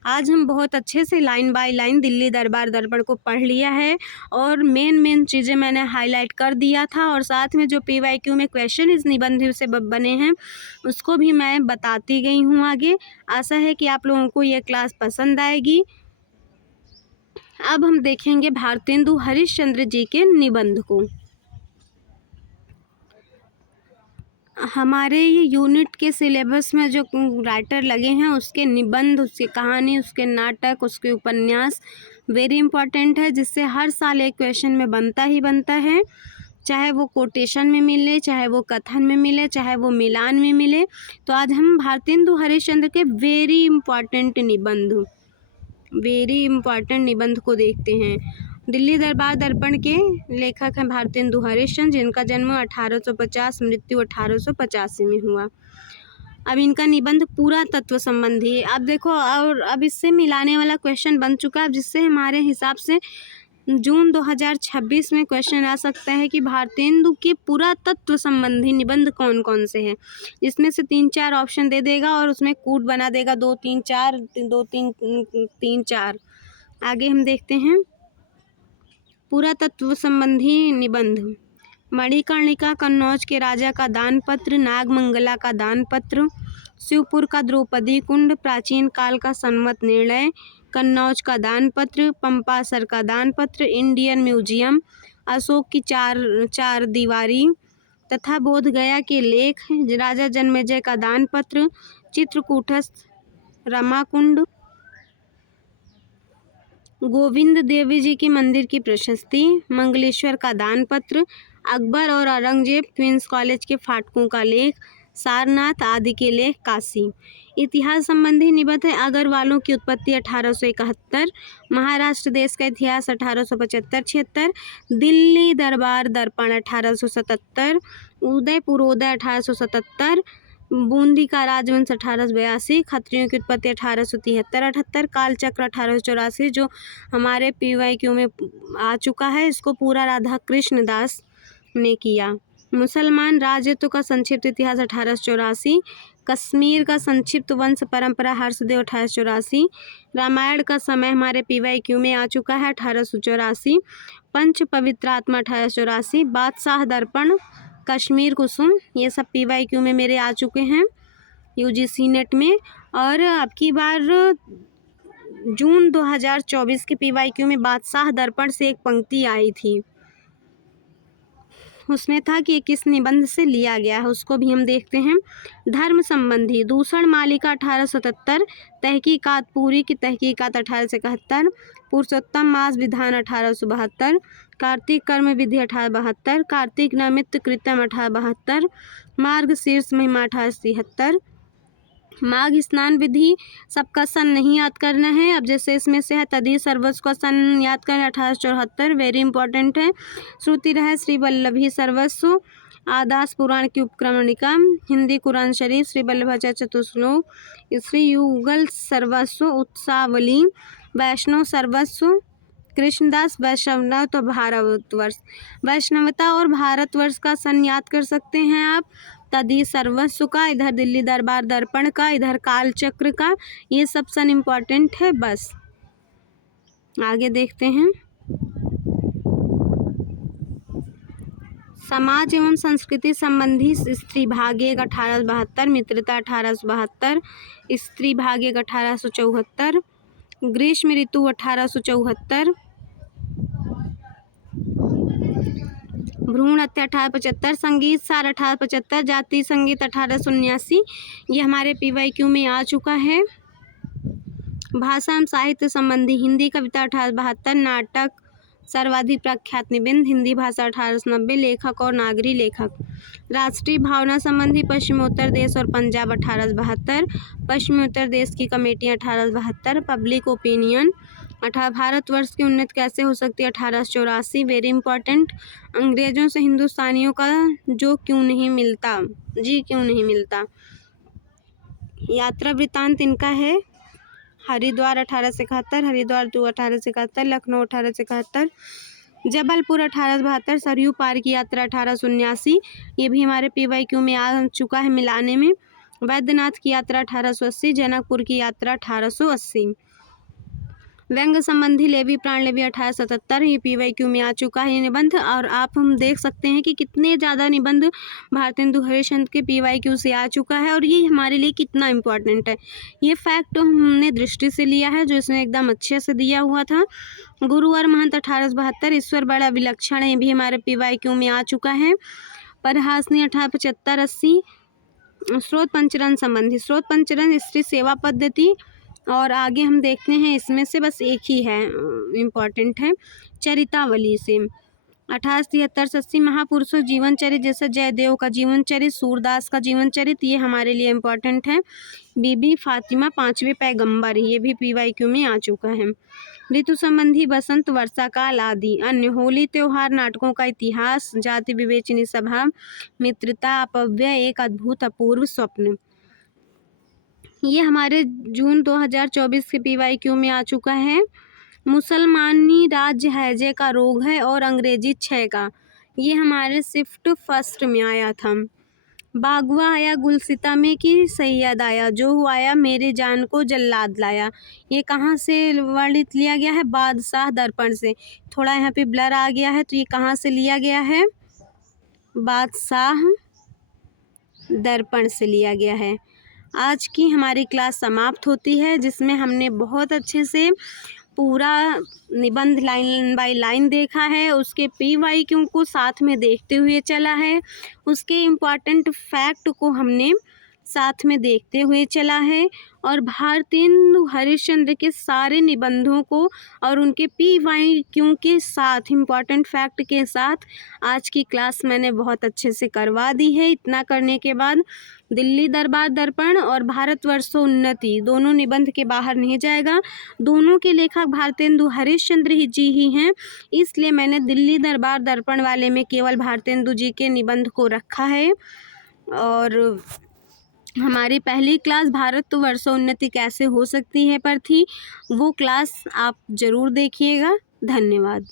आज हम बहुत अच्छे से लाइन बाय लाइन दिल्ली दरबार दर्पण को पढ़ लिया है और मेन चीज़ें मैंने हाईलाइट कर दिया था, और साथ में जो PYQ में क्वेश्चन इस निबंध से बने हैं उसको भी मैं बताती गई हूँ आगे। आशा है कि आप लोगों को ये क्लास पसंद आएगी। अब हम देखेंगे भारतेंदु हरिश्चंद्र जी के निबंध को। हमारे ये यूनिट के सिलेबस में जो राइटर लगे हैं उसके निबंध, उसकी कहानी, उसके नाटक, उसके उपन्यास वेरी इंपॉर्टेंट है, जिससे हर साल एक क्वेश्चन में बनता ही बनता है, चाहे वो कोटेशन में मिले, चाहे वो कथन में मिले, चाहे वो मिलान में मिले। तो आज हम भारतेंदु हरिश्चंद्र के वेरी इंपॉर्टेंट निबंध को देखते हैं। दिल्ली दरबार दर्पण के लेखक हैं भारतेंदु हरिश्चंद्र, जिनका जन्म 1850, मृत्यु 1885 में हुआ। अब इनका निबंध पूरा तत्व संबंधी है। अब देखो, और अब इससे मिलाने वाला क्वेश्चन बन चुका है, जिससे हमारे हिसाब से जून 2026 में क्वेश्चन आ सकता है कि भारतेंदु के पुरातत्व संबंधी निबंध कौन कौन से हैं। इसमें से 3-4 ऑप्शन दे देगा और उसमें कूट बना देगा 2-3-4। आगे हम देखते हैं पुरातत्व संबंधी निबंध। मणिकर्णिका कन्नौज के राजा का दान पत्र, नागमंगला का दान पत्र, शिवपुर का द्रौपदी कुंड, प्राचीन काल का संवत निर्णय, कन्नौज का दान पत्र, पंपासर का दान पत्र, इंडियन म्यूजियम, अशोक की चार दीवारी तथा बोधगया के लेख, राजा जन्मेजय का दान पत्र, चित्रकूटस्थ रमाकुंड, गोविंद देवी जी के मंदिर की प्रशस्ति, मंगलेश्वर का दान पत्र, अकबर और औरंगजेब क्वींस कॉलेज के फाटकों का लेख, सारनाथ आदि के लेख, काशी। इतिहास संबंधी निबंध है अगरवालों की उत्पत्ति 1871, महाराष्ट्र देश का इतिहास 1875-76, दिल्ली दरबार दर्पण 1877, उदय 1877, बूंदी का राजवंश 1882, खत्रियों की उत्पत्ति 1873-78, कालचक्र 1884 जो हमारे PYQ में आ चुका है, इसको पूरा राधा कृष्ण दास ने किया। मुसलमान राजत्व का संक्षिप्त इतिहास 1884, कश्मीर का संक्षिप्त वंश परंपरा हर्षदेव 1884, रामायण का समय हमारे PYQ में आ चुका है 1884, पंच पवित्र आत्मा 1884, बादशाह दर्पण, कश्मीर कुसुम, ये सब PYQ में मेरे आ चुके हैं UGC नेट में। और अब की बार जून 2024 के PYQ में बादशाह दर्पण से एक पंक्ति आई थी, उसमें था कि किस निबंध से लिया गया है, उसको भी हम देखते हैं। धर्म संबंधी दूषण मालिका 1877, तहकीकात पूरी की तहकीकात 1871, पुरुषोत्तम मास विधान 1872, कार्तिक कर्म विधि 1872, कार्तिक नमित्त कृत्यम 1872, मार्ग शीर्ष महिमा 1873, माघ स्नान विधि सबका सन नहीं याद करना है। अब जैसे इसमें से है तदी सर्वस्व का सन याद करें 1874, वेरी इंपॉर्टेंट है। श्रुति रहे श्री वल्लभी सर्वस्व, आदास पुराण की उपक्रमणिका, हिंदी कुरान शरीफ, श्री वल्लभाचार्य चतुश्लोक, श्री युगल सर्वस्व, उत्सावली, वैष्णव सर्वस्व, कृष्णदास, वैष्णवता और भारतवर्ष। वैष्णवता और भारतवर्ष का सन याद कर सकते हैं आप, तदी सर्वस्व का, इधर दिल्ली दरबार दर्पण का, इधर कालचक्र का, ये सब सन इम्पॉर्टेंट है। बस आगे देखते हैं समाज एवं संस्कृति संबंधी स्त्री भाग 1 1872, मित्रता 1872, स्त्री भाग 1 1874, ग्रीष्म ऋतु 1874, भ्रूण हत्या 1875, संगीत सार 1875, जातीय संगीत 1879, ये हमारे PYQ में आ चुका है। भाषा एवं साहित्य संबंधी हिंदी कविता 1872, नाटक सर्वाधिक प्रख्यात निबंध हिंदी भाषा 1890, लेखक और नागरी लेखक। राष्ट्रीय भावना संबंधी पश्चिमोत्तर देश और पंजाब 1872, पश्चिमोत्तर देश की कमेटियाँ 1872, पब्लिक ओपिनियन भारतवर्ष की उन्नति कैसे हो सकती है 1884, वेरी इंपॉर्टेंट। अंग्रेजों से हिंदुस्तानियों का जो क्यों नहीं मिलता, जी क्यों नहीं मिलता। यात्रा वृत्तांत इनका है हरिद्वार 1871, हरिद्वार 1871, लखनऊ 1871, जबलपुर 1872, सरयू पार की यात्रा 1879, ये भी हमारे PYQ में आ चुका है मिलाने में। वैद्यनाथ की यात्रा 1880, जनकपुर की यात्रा 1880। व्यंग संबंधी लेवी प्राण लेवी 1877, ये PYQ में आ चुका है ये निबंध। और आप हम देख सकते हैं कि कितने ज़्यादा निबंध भारतेंदु हरिश्चंद्र के PYQ से आ चुका है और ये हमारे लिए कितना इम्पोर्टेंट है। ये फैक्ट हमने दृष्टि से लिया है जो इसने एकदम अच्छे से दिया हुआ था। गुरुवर महंत 1872, ईश्वर बड़ा विलक्षण है, ये भी हमारे PYQ में आ चुका है। परहासनी 1875, 80। स्रोत पंचरण संबंधी, स्रोत पंचरण स्त्री सेवा पद्धति। और आगे हम देखते हैं इसमें से बस एक ही है इम्पॉर्टेंट है, चरितावली से 1873 से 80। महापुरुषों जीवन चरित जैसे जयदेव का जीवन चरित, सूरदास का जीवन चरित, ये हमारे लिए इम्पॉर्टेंट है। बीबी फातिमा 5वें पैगंबर, ये भी PYQ में आ चुका है। ऋतु संबंधी बसंत वर्षा काल आदि। अन्य होली त्योहार, नाटकों का इतिहास, जाति विवेचनी सभा, मित्रता, अपव्यय, एक अद्भुत अपूर्व स्वप्न, ये हमारे जून 2024 के PYQ में आ चुका है। मुसलमानी राज्य हैजे का रोग है और अंग्रेजी क्षय का, ये हमारे शिफ्ट फर्स्ट में आया था। बागवा आया गुलसिता में कि सैयद आया, जो आया मेरी जान को जल्लाद लाया, ये कहाँ से वर्णित लिया गया है, बादशाह दर्पण से। थोड़ा यहाँ पे ब्लर आ गया है तो ये कहाँ से लिया गया है, बादशाह दर्पण से लिया गया है। आज की हमारी क्लास समाप्त होती है जिसमें हमने बहुत अच्छे से पूरा निबंध लाइन बाय लाइन देखा है, उसके PYQ को साथ में देखते हुए चला है, उसके इम्पॉर्टेंट फैक्ट को हमने साथ में देखते हुए चला है और भारतेंदु हरिश्चंद्र के सारे निबंधों को और उनके PYQ के साथ इम्पॉर्टेंट फैक्ट के साथ आज की क्लास मैंने बहुत अच्छे से करवा दी है। इतना करने के बाद दिल्ली दरबार दर्पण और भारतवर्षोन्नति दोनों निबंध के बाहर नहीं जाएगा। दोनों के लेखक भारतेंदु हरिश्चंद्र जी ही हैं, इसलिए मैंने दिल्ली दरबार दर्पण वाले में केवल भारतेंदु जी के निबंध को रखा है। और हमारी पहली क्लास भारतवर्षोन्नति कैसे हो सकती है पर थी, वो क्लास आप ज़रूर देखिएगा। धन्यवाद।